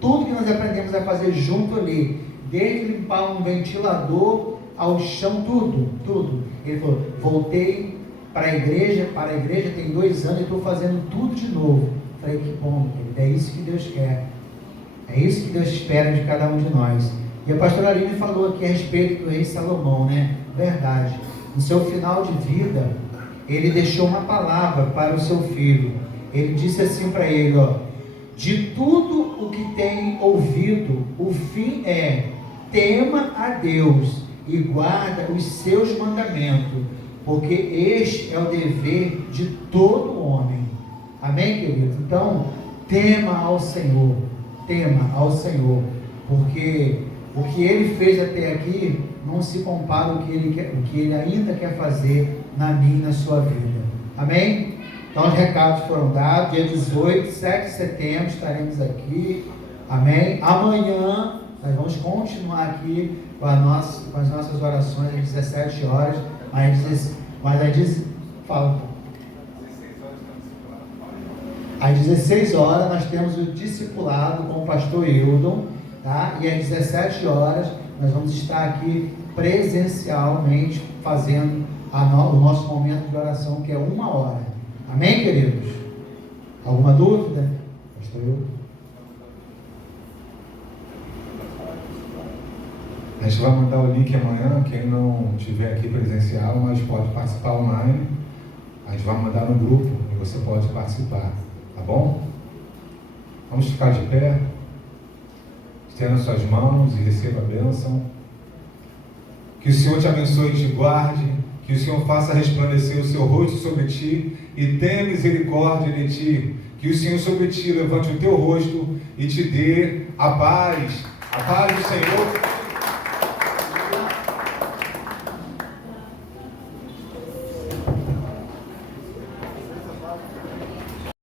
Tudo que nós aprendemos a fazer junto ali, desde limpar um ventilador ao chão, tudo. Ele falou, voltei para a igreja tem 2 anos e estou fazendo tudo de novo. Falei, que bom, querido, é isso que Deus quer. É isso que Deus espera de cada um de nós. E a pastora Aline falou aqui a respeito do rei Salomão, né? Verdade. No seu final de vida, ele deixou uma palavra para o seu filho. Ele disse assim para ele, ó: de tudo o que tem ouvido, o fim é: tema a Deus e guarda os seus mandamentos, porque este é o dever de todo homem. Amém, queridos? Então, tema ao Senhor, porque o que Ele fez até aqui não se compara ao que Ele ainda quer fazer na minha e na sua vida. Amém? Então os recados foram dados. Dia 18, 7 de setembro estaremos aqui. Amém? Amanhã nós vamos continuar aqui com as nossas orações às 17 horas. Às 16 horas nós temos o discipulado com o pastor Hildon, tá? E às 17 horas nós vamos estar aqui presencialmente fazendo o nosso momento de oração, que é 1 hora. Amém, queridos? Alguma dúvida? Pastor Hildon? A gente vai mandar o link amanhã. Quem não estiver aqui presencial, mas pode participar online. A gente vai mandar no grupo e você pode participar. Tá bom? Vamos ficar de pé. Estenda suas mãos e receba a bênção. Que o Senhor te abençoe e te guarde. Que o Senhor faça resplandecer o seu rosto sobre ti e tenha misericórdia de ti. Que o Senhor sobre ti levante o teu rosto e te dê a paz do Senhor.